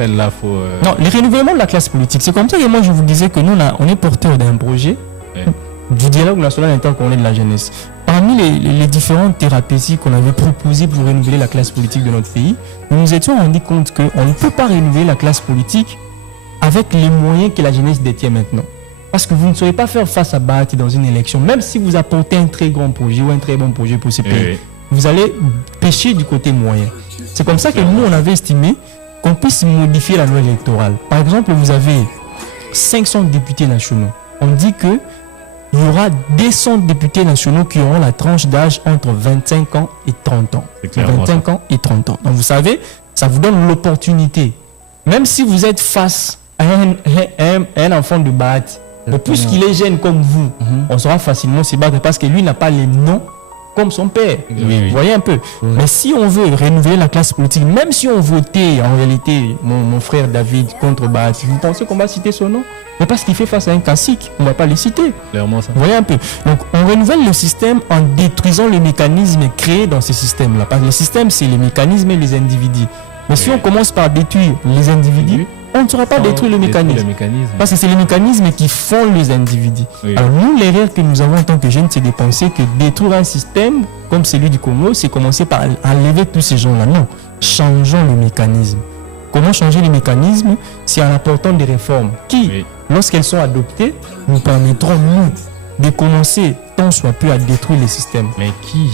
Non, le renouvellement de la classe politique. C'est comme ça que moi je vous disais que nous, on est porteur d'un projet du dialogue national intercongolais de la jeunesse. Parmi les différentes thérapies qu'on avait proposées pour renouveler la classe politique de notre pays, nous nous étions rendus compte qu'on ne peut pas renouveler la classe politique avec les moyens que la jeunesse détient maintenant. Parce que vous ne saurez pas faire face à Bahati dans une élection, même si vous apportez un très grand projet ou un très bon projet pour ce pays. Vous allez pêcher du côté moyen. C'est comme ça que nous, on avait estimé qu'on puisse modifier la loi électorale. Par exemple, vous avez 500 députés nationaux. On dit que il y aura 200 députés nationaux qui auront la tranche d'âge entre 25 ans et 30 ans. 25 ans et 30 ans. Donc vous savez, Ça vous donne l'opportunité. Même si vous êtes face à un enfant de Bahati, mais puisqu'il est jeune comme vous, on saura facilement se battre parce que lui n'a pas les noms comme son père. Vous voyez un peu. Mais si on veut renouveler la classe politique, même si on votait en réalité mon frère David contre Bahati, vous pensez qu'on va citer son nom? Mais parce qu'il fait face à un classique, on ne va pas le citer. Clairement ça. Vous voyez un peu. Donc on renouvelle le système en détruisant les mécanismes créés dans ce système-là. Parce que le système, c'est les mécanismes et les individus. Mais si on commence par détruire les individus, on ne saura pas détruire le mécanisme. Parce que c'est les mécanismes qui font les individus. Alors nous, l'erreur que nous avons en tant que jeunes, c'est de penser que détruire un système comme celui du Congo, c'est commencer par enlever tous ces gens-là. Non, changeons le mécanisme. Comment changer les mécanismes? C'est en apportant des réformes qui, lorsqu'elles sont adoptées, nous permettront, nous, de commencer tant soit peu à détruire les systèmes. Mais qui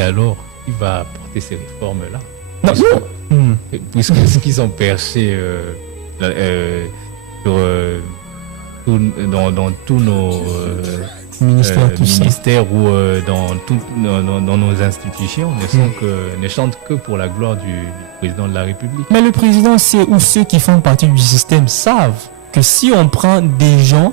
alors qui va apporter ces réformes-là? Non, puisque ce qu'ils ont perché dans tous nos ministères ou dans nos institutions ne chantent que pour la gloire du président de la République. Mais le président sait, ou ceux qui font partie du système savent que si on prend des gens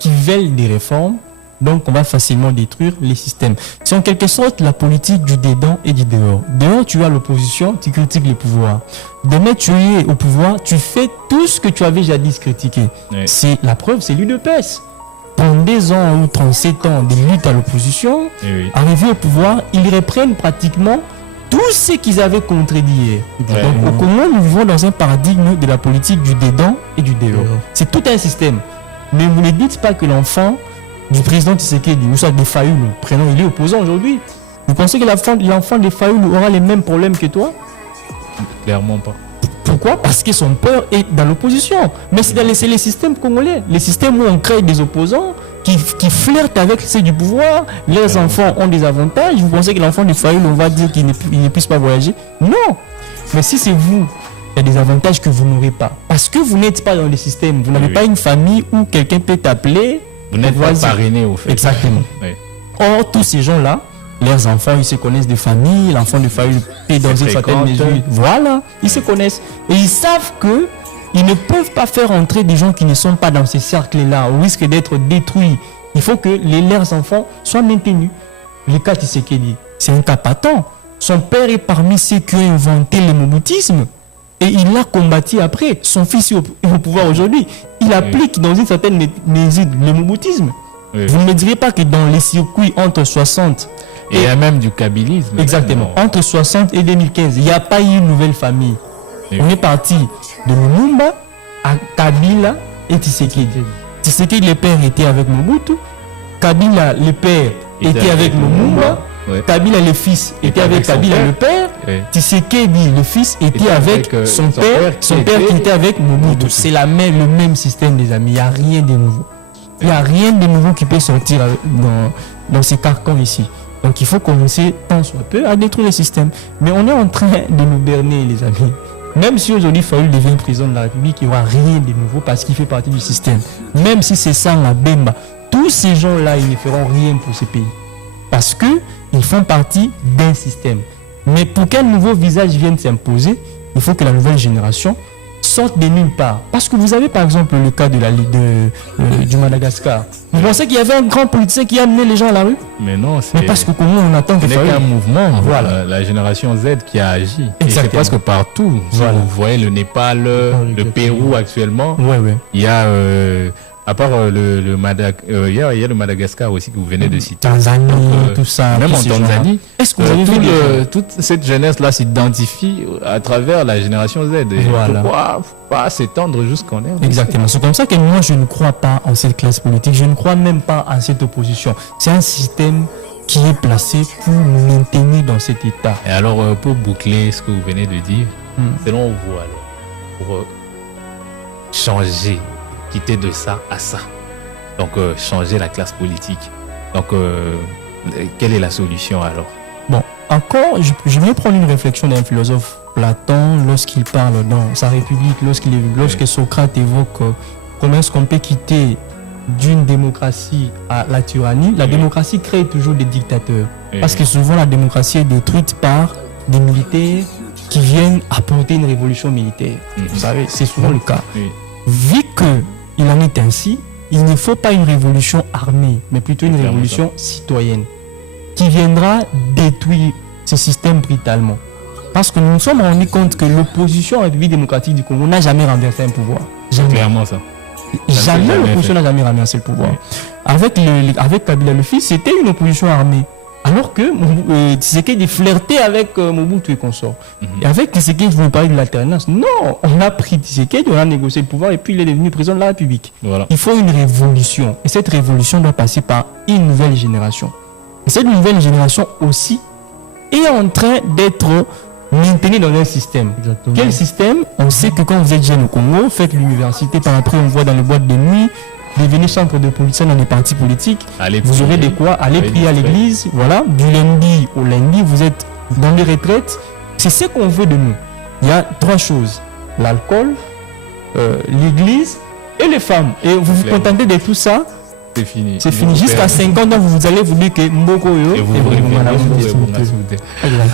qui veulent des réformes, donc on va facilement détruire les systèmes. C'est en quelque sorte la politique du dedans et du dehors. Dehors, tu as l'opposition, tu critiques le pouvoir. Demain, tu es au pouvoir, tu fais tout ce que tu avais jadis critiqué. C'est la preuve, c'est l'UDPS. Pendant des ans ou 37 ans de lutte à l'opposition, arrivés au pouvoir, ils reprennent pratiquement tout ce qu'ils avaient contredit hier. Donc au Congo, nous vivons dans un paradigme de la politique du dedans et du dehors. C'est tout un système. Mais vous ne dites pas que l'enfant du président Tshisekedi, ou soit des Fayoulou, prénom, il est opposant aujourd'hui. Vous pensez que l'enfant des Fayoulou aura les mêmes problèmes que toi? Clairement pas. Pourquoi? Parce que son père est dans l'opposition. Mais c'est les systèmes congolais, les systèmes où on crée des opposants qui flirtent avec ceux du pouvoir. Leurs enfants ont des avantages. Vous pensez que l'enfant des Fayoulou, on va dire qu'il ne puisse pas voyager? Non. Mais si c'est vous, il y a des avantages que vous n'aurez pas. Parce que vous n'êtes pas dans le système. Vous n'avez pas une famille où quelqu'un peut t'appeler. Vous n'êtes pas parrainé au fait. Exactement. Or, tous ces gens-là, leurs enfants, ils se connaissent de famille, l'enfant de famille est dans une certaine mesure. Voilà, ils se connaissent. Et ils savent que ils ne peuvent pas faire entrer des gens qui ne sont pas dans ces cercles-là, au risque d'être détruits. Il faut que leurs enfants soient maintenus. Le cas Tshisekedi, c'est un cas patent. Son père est parmi ceux qui ont inventé le moboutisme. Et il l'a combattu après. Son fils est au pouvoir aujourd'hui. Il applique dans une certaine mesure le moboutisme. Vous ne me direz pas que dans les circuits entre 60 et il y a même du kabylisme. Exactement. Entre 60 et 2015, il n'y a pas eu une nouvelle famille. On est parti de Lumumba à Kabila et Tshisekedi. Tshisekedi, le père était avec Mobutu. Kabila, le père était avec Lumumba. Kabila, le fils, était avec Kabila, le père. Tshisekedi, le fils, était avec son père qui était avec Mobutu. C'est le même système, des amis. Il n'y a rien de nouveau. Il n'y a rien de nouveau qui peut sortir dans ces carcans ici. Donc il faut commencer tant soit peu à détruire le système. Mais on est en train de nous berner, les amis. Même si aujourd'hui Fayoulou devient président de la République, il n'y aura rien de nouveau parce qu'il fait partie du système. Même si c'est ça la Bemba, tous ces gens-là, ils ne feront rien pour ce pays. Parce qu'ils font partie d'un système. Mais pour qu'un nouveau visage vienne s'imposer, il faut que la nouvelle génération sorte de nulle part. Parce que vous avez par exemple le cas du Madagascar. Vous pensez qu'il y avait un grand politicien qui a amené les gens à la rue? Mais non, mais parce que comment on attend que ce n'est qu'un mouvement, voilà. La génération Z qui a agi. Exactement. Et c'est presque partout. Voilà. Vous voyez le Népal, le Pérou actuellement. Il y a à part il y a le Madagascar aussi que vous venez de citer. Tanzanie, tout ça. Même en Tanzanie, est-ce que vous avez vu toute cette jeunesse-là s'identifie à travers la génération Z. Pourquoi pas s'étendre jusqu'en air? Exactement. C'est comme ça que moi, je ne crois pas en cette classe politique. Je ne crois même pas en cette opposition. C'est un système qui est placé pour nous maintenir dans cet état. Et alors, pour boucler ce que vous venez de dire, selon vous, alors, pour changer, quitter de ça à ça. Donc, changer la classe politique. Donc, quelle est la solution alors? Bon, encore, je vais prendre une réflexion d'un philosophe, Platon, lorsqu'il parle dans sa République, lorsque Socrate évoque comment est-ce qu'on peut quitter d'une démocratie à la tyrannie. La démocratie crée toujours des dictateurs. Parce que souvent, la démocratie est détruite par des militaires qui viennent apporter une révolution militaire. Vous savez, c'est souvent le cas. Oui. Vu qu'il en est ainsi, il ne faut pas une révolution armée, mais plutôt une révolution citoyenne qui viendra détruire ce système brutalement. Parce que nous nous sommes rendus compte que l'opposition à la République démocratique du Congo n'a jamais renversé un pouvoir. Jamais. Clairement ça. Jamais l'opposition n'a jamais renversé le pouvoir. Oui. Avec Kabila le fils, c'était une opposition armée. Alors que Tshisekedi flirtait avec Mobutu et consorts. Et avec Tshisekedi, je vous parlais de l'alternance. Non, on a pris Tshisekedi, on a négocié le pouvoir et puis il est devenu président de la République. Voilà. Il faut une révolution. Et cette révolution doit passer par une nouvelle génération. Et cette nouvelle génération aussi est en train d'être maintenue dans un système. Exactement. Quel système? On sait que quand vous êtes jeune au Congo, faites l'université, par après on voit dans les boîtes de nuit, devenez centre de politique dans les partis politiques. Vous aurez de quoi aller prier à l'église. Voilà, du lundi au lundi, vous êtes dans les retraites. C'est ce qu'on veut de nous. Il y a 3 choses: l'alcool, l'église et les femmes. Et vous vous contentez de tout ça. C'est fini. C'est fini. Jusqu'à 50 ans, vous allez vous dire que Mboko yo. Et vous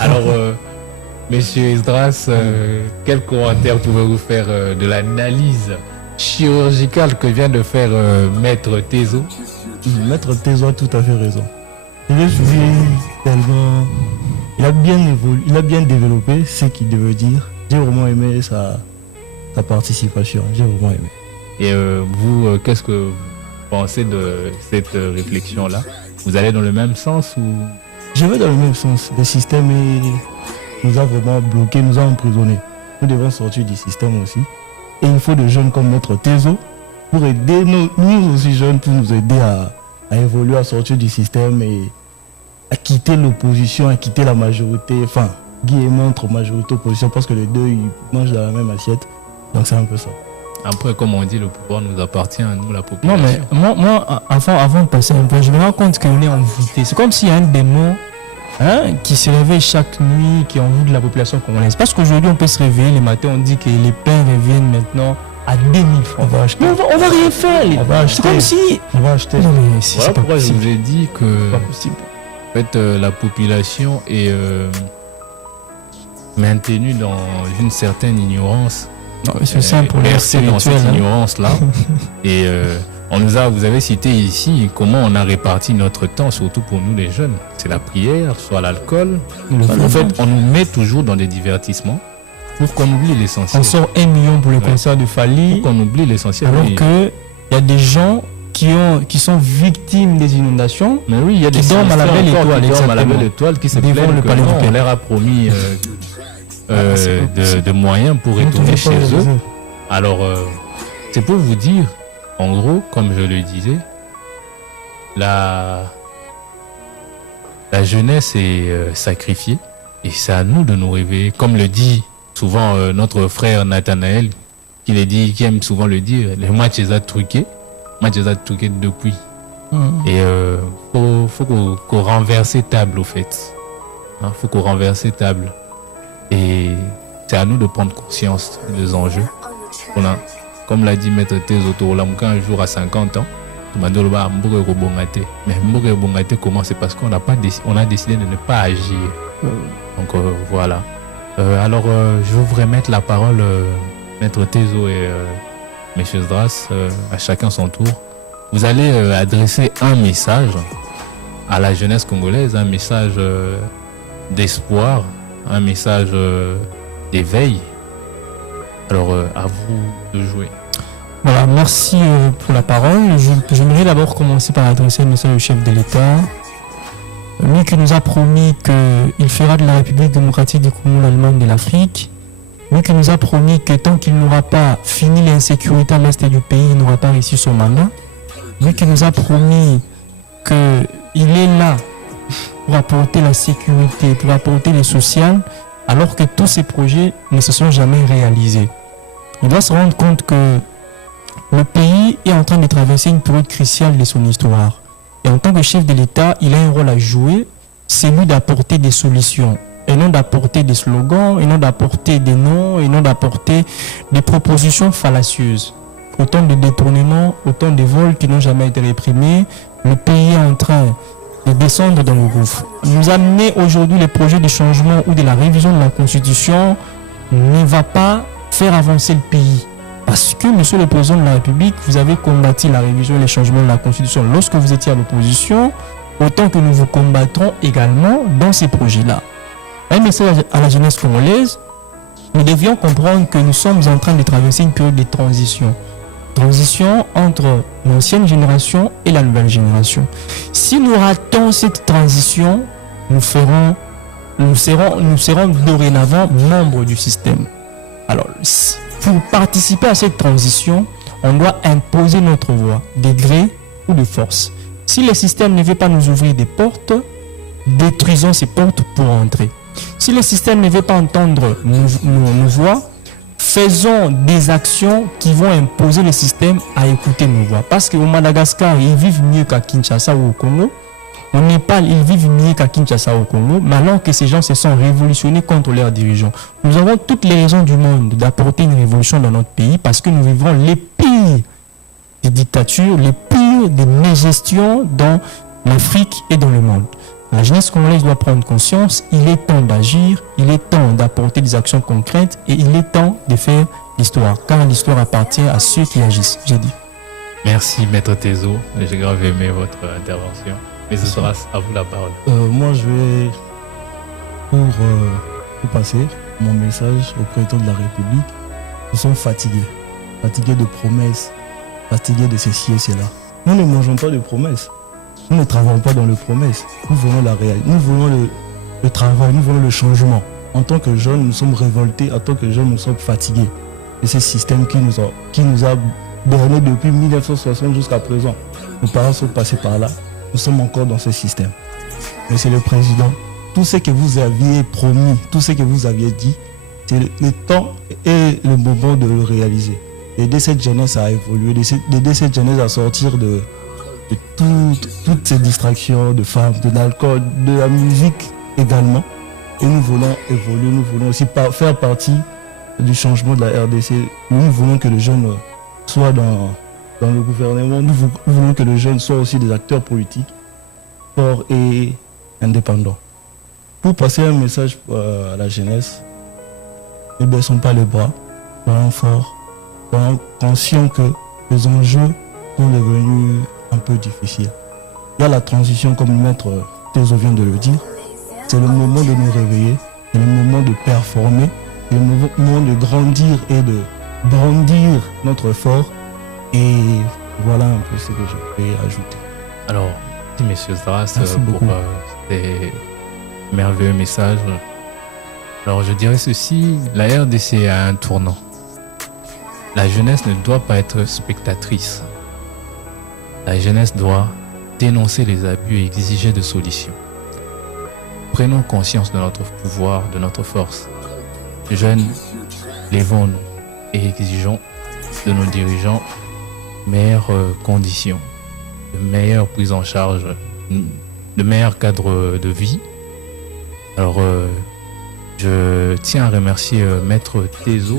Alors, Monsieur Esdras, quel commentaire pouvez-vous faire de l'analyse chirurgicale que vient de faire Maître Tezo? Maître Tezo a tout à fait raison. Il est tellement... Il a bien évolué, il a bien développé ce qu'il devait dire. J'ai vraiment aimé sa participation. J'ai vraiment aimé. Et vous, qu'est-ce que vous pensez de cette réflexion-là? Vous allez dans le même sens ou... Je vais dans le même sens. Le système nous a vraiment bloqués, nous a emprisonnés. Nous devons sortir du système aussi. Et il faut des jeunes comme Maître Tezo pour aider nous aussi jeunes, pour nous aider à évoluer, à sortir du système et à quitter l'opposition, à quitter la majorité. Enfin, guillemets entre majorité et opposition, parce que les deux, ils mangent dans la même assiette. Donc c'est un peu ça. Après, comme on dit, le pouvoir nous appartient à nous, la population. Non, mais moi avant de passer un peu, je me rends compte qu'on est envoûté. C'est comme s'il y a un démon qui se réveille chaque nuit, qui envoûte la population congolaise. Parce qu'aujourd'hui, on peut se réveiller les matins, on dit que les pains reviennent maintenant à 2000 francs. On va acheter. On va rien faire. On va acheter. C'est comme si... On va acheter. Non, mais c'est Voilà pas pourquoi je possible. vous ai dit que C'est pas possible. en fait, la population est maintenue dans une certaine ignorance. Non, mais c'est simple pour les bercée dans cette spirituels. ignorance-là. Et vous avez cité ici comment on a réparti notre temps, surtout pour nous les jeunes. C'est la prière, soit l'alcool. En fait, on nous met toujours dans des divertissements pour qu'on oublie l'essentiel. On sort 1 million pour le concert de Fali, Pour qu'on oublie l'essentiel. alors Oui. qu'il y a des gens qui sont victimes des inondations. Mais oui, il y a des qui dorment à la belle encore étoile, qui dorment à la exactement. belle étoile, qui se Devant plaignent le que palais non, du on leur a promis c'est pas possible. de moyens pour retourner chez eux. Alors, c'est pour vous dire, en gros, comme je le disais, la jeunesse est sacrifiée et c'est à nous de nous réveiller. Comme le dit souvent notre frère Nathanaël, qui aime souvent le dire, les matchs les a truqués. Depuis. Et faut qu'on renverse table au fait. Faut qu'on renverse table. Et c'est à nous de prendre conscience des enjeux. Comme l'a dit Maître Tezo, un jour à 50 ans, mais comment? C'est parce qu'on a décidé de ne pas agir. Donc voilà. Alors je vais vous remettre la parole, Maître Tezo et M. Esdras, à chacun son tour. Vous allez adresser un message à la jeunesse congolaise, un message d'espoir, un message d'éveil. Alors à vous de jouer. Voilà, merci pour la parole. J'aimerais d'abord commencer par adresser un message au chef de l'État. Lui qui nous a promis qu'il fera de la République démocratique du Congo l'Allemagne de l'Afrique. Lui qui nous a promis que tant qu'il n'aura pas fini l'insécurité à l'est du pays, il n'aura pas réussi son mandat. Lui qui nous a promis qu'il est là pour apporter la sécurité, pour apporter le social, alors que tous ces projets ne se sont jamais réalisés. Il doit se rendre compte que le pays est en train de traverser une période cruciale de son histoire. Et en tant que chef de l'État, il a un rôle à jouer, c'est lui d'apporter des solutions, et non d'apporter des slogans, et non d'apporter des noms, et non d'apporter des propositions fallacieuses. Autant de détournements, autant de vols qui n'ont jamais été réprimés. Le pays est en train de descendre dans le gouffre. Nous amener aujourd'hui les projets de changement ou de la révision de la Constitution ne va pas faire avancer le pays. Parce que, Monsieur le Président de la République, vous avez combattu la révision et les changements de la Constitution lorsque vous étiez à l'opposition, autant que nous vous combattrons également dans ces projets-là. Un message à la jeunesse congolaise, nous devions comprendre que nous sommes en train de traverser une période de transition. Transition entre l'ancienne génération et la nouvelle génération. Si nous ratons cette transition, nous serons dorénavant membres du système. Alors, pour participer à cette transition, on doit imposer notre voix, de gré ou de force. Si le système ne veut pas nous ouvrir des portes, détruisons ces portes pour entrer. Si le système ne veut pas entendre nos voix, faisons des actions qui vont imposer le système à écouter nos voix. Parce qu'au Madagascar, ils vivent mieux qu'à Kinshasa ou au Congo. Au Népal, ils vivent mieux qu'à Kinshasa ou au Congo, mais alors que ces gens se sont révolutionnés contre leurs dirigeants. Nous avons toutes les raisons du monde d'apporter une révolution dans notre pays parce que nous vivrons les pires des dictatures, les pires des mégestions dans l'Afrique et dans le monde. La jeunesse congolaise doit prendre conscience, il est temps d'agir, il est temps d'apporter des actions concrètes et il est temps de faire l'histoire, car l'histoire appartient à ceux qui agissent, j'ai dit. Merci Maître Tezo, j'ai grave aimé votre intervention. Mais ce sera à vous la parole. Moi, je vais, pour passer mon message au président de la République, nous sommes fatigués de promesses, fatigués de ceci et cela. Nous ne mangeons pas de promesses. Nous ne travaillons pas dans les promesses. Nous voulons la réalité. Nous voulons le travail. Nous voulons le changement. En tant que jeunes, nous sommes révoltés. En tant que jeunes, nous sommes fatigués de ce système qui nous a berné depuis 1960 jusqu'à présent. Nos parents sont passés par là. Nous sommes encore dans ce système. Monsieur le Président, tout ce que vous aviez promis, tout ce que vous aviez dit, c'est le temps et le moment de le réaliser. D'aider cette jeunesse à évoluer, d'aider cette jeunesse à sortir de toutes ces distractions de femmes, de l'alcool, de la musique également. Et nous voulons évoluer, nous voulons aussi faire partie du changement de la RDC. Nous voulons que les jeunes soient dans le gouvernement. Nous voulons que les jeunes soient aussi des acteurs politiques forts et indépendants. Pour passer un message à la jeunesse, ne baissons pas les bras, soyons forts, soyons conscients que les enjeux sont devenus un peu difficile. Il y a la transition, comme le maître Tezo vient de le dire. C'est le moment de nous réveiller, c'est le moment de performer, c'est le moment de grandir et de brandir notre effort. Et voilà un peu ce que je peux ajouter. Alors, merci M. Zdras pour ces merveilleux messages. Alors, je dirais ceci, la RDC a un tournant. La jeunesse ne doit pas être spectatrice. La jeunesse doit dénoncer les abus et exiger des solutions. Prenons conscience de notre pouvoir, de notre force. Jeunes, levons-nous et exigeons de nos dirigeants meilleures conditions, de meilleures prises en charge, de meilleurs cadres de vie. Alors, je tiens à remercier Maître Tezo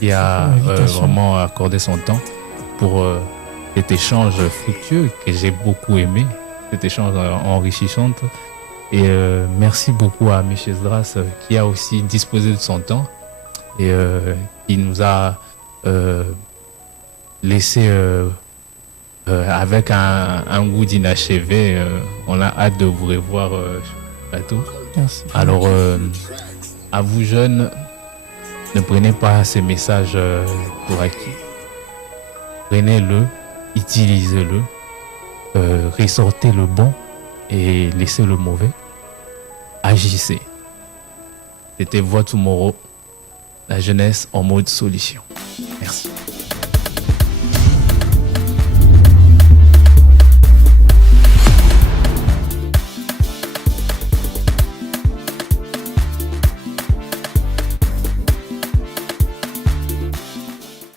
qui a vraiment accordé son temps pour cet échange fructueux que j'ai beaucoup aimé, cet échange enrichissant. Et merci beaucoup à M. Zdras qui a aussi disposé de son temps et qui nous a laissé avec un goût d'inachevé. On a hâte de vous revoir sur le plateau. Merci. Alors, à vous jeunes, ne prenez pas ces messages pour acquis. Prenez-le, utilisez-le, ressortez le bon et laissez le mauvais. Agissez. C'était Voix Tomorrow, la jeunesse en mode solution. Merci.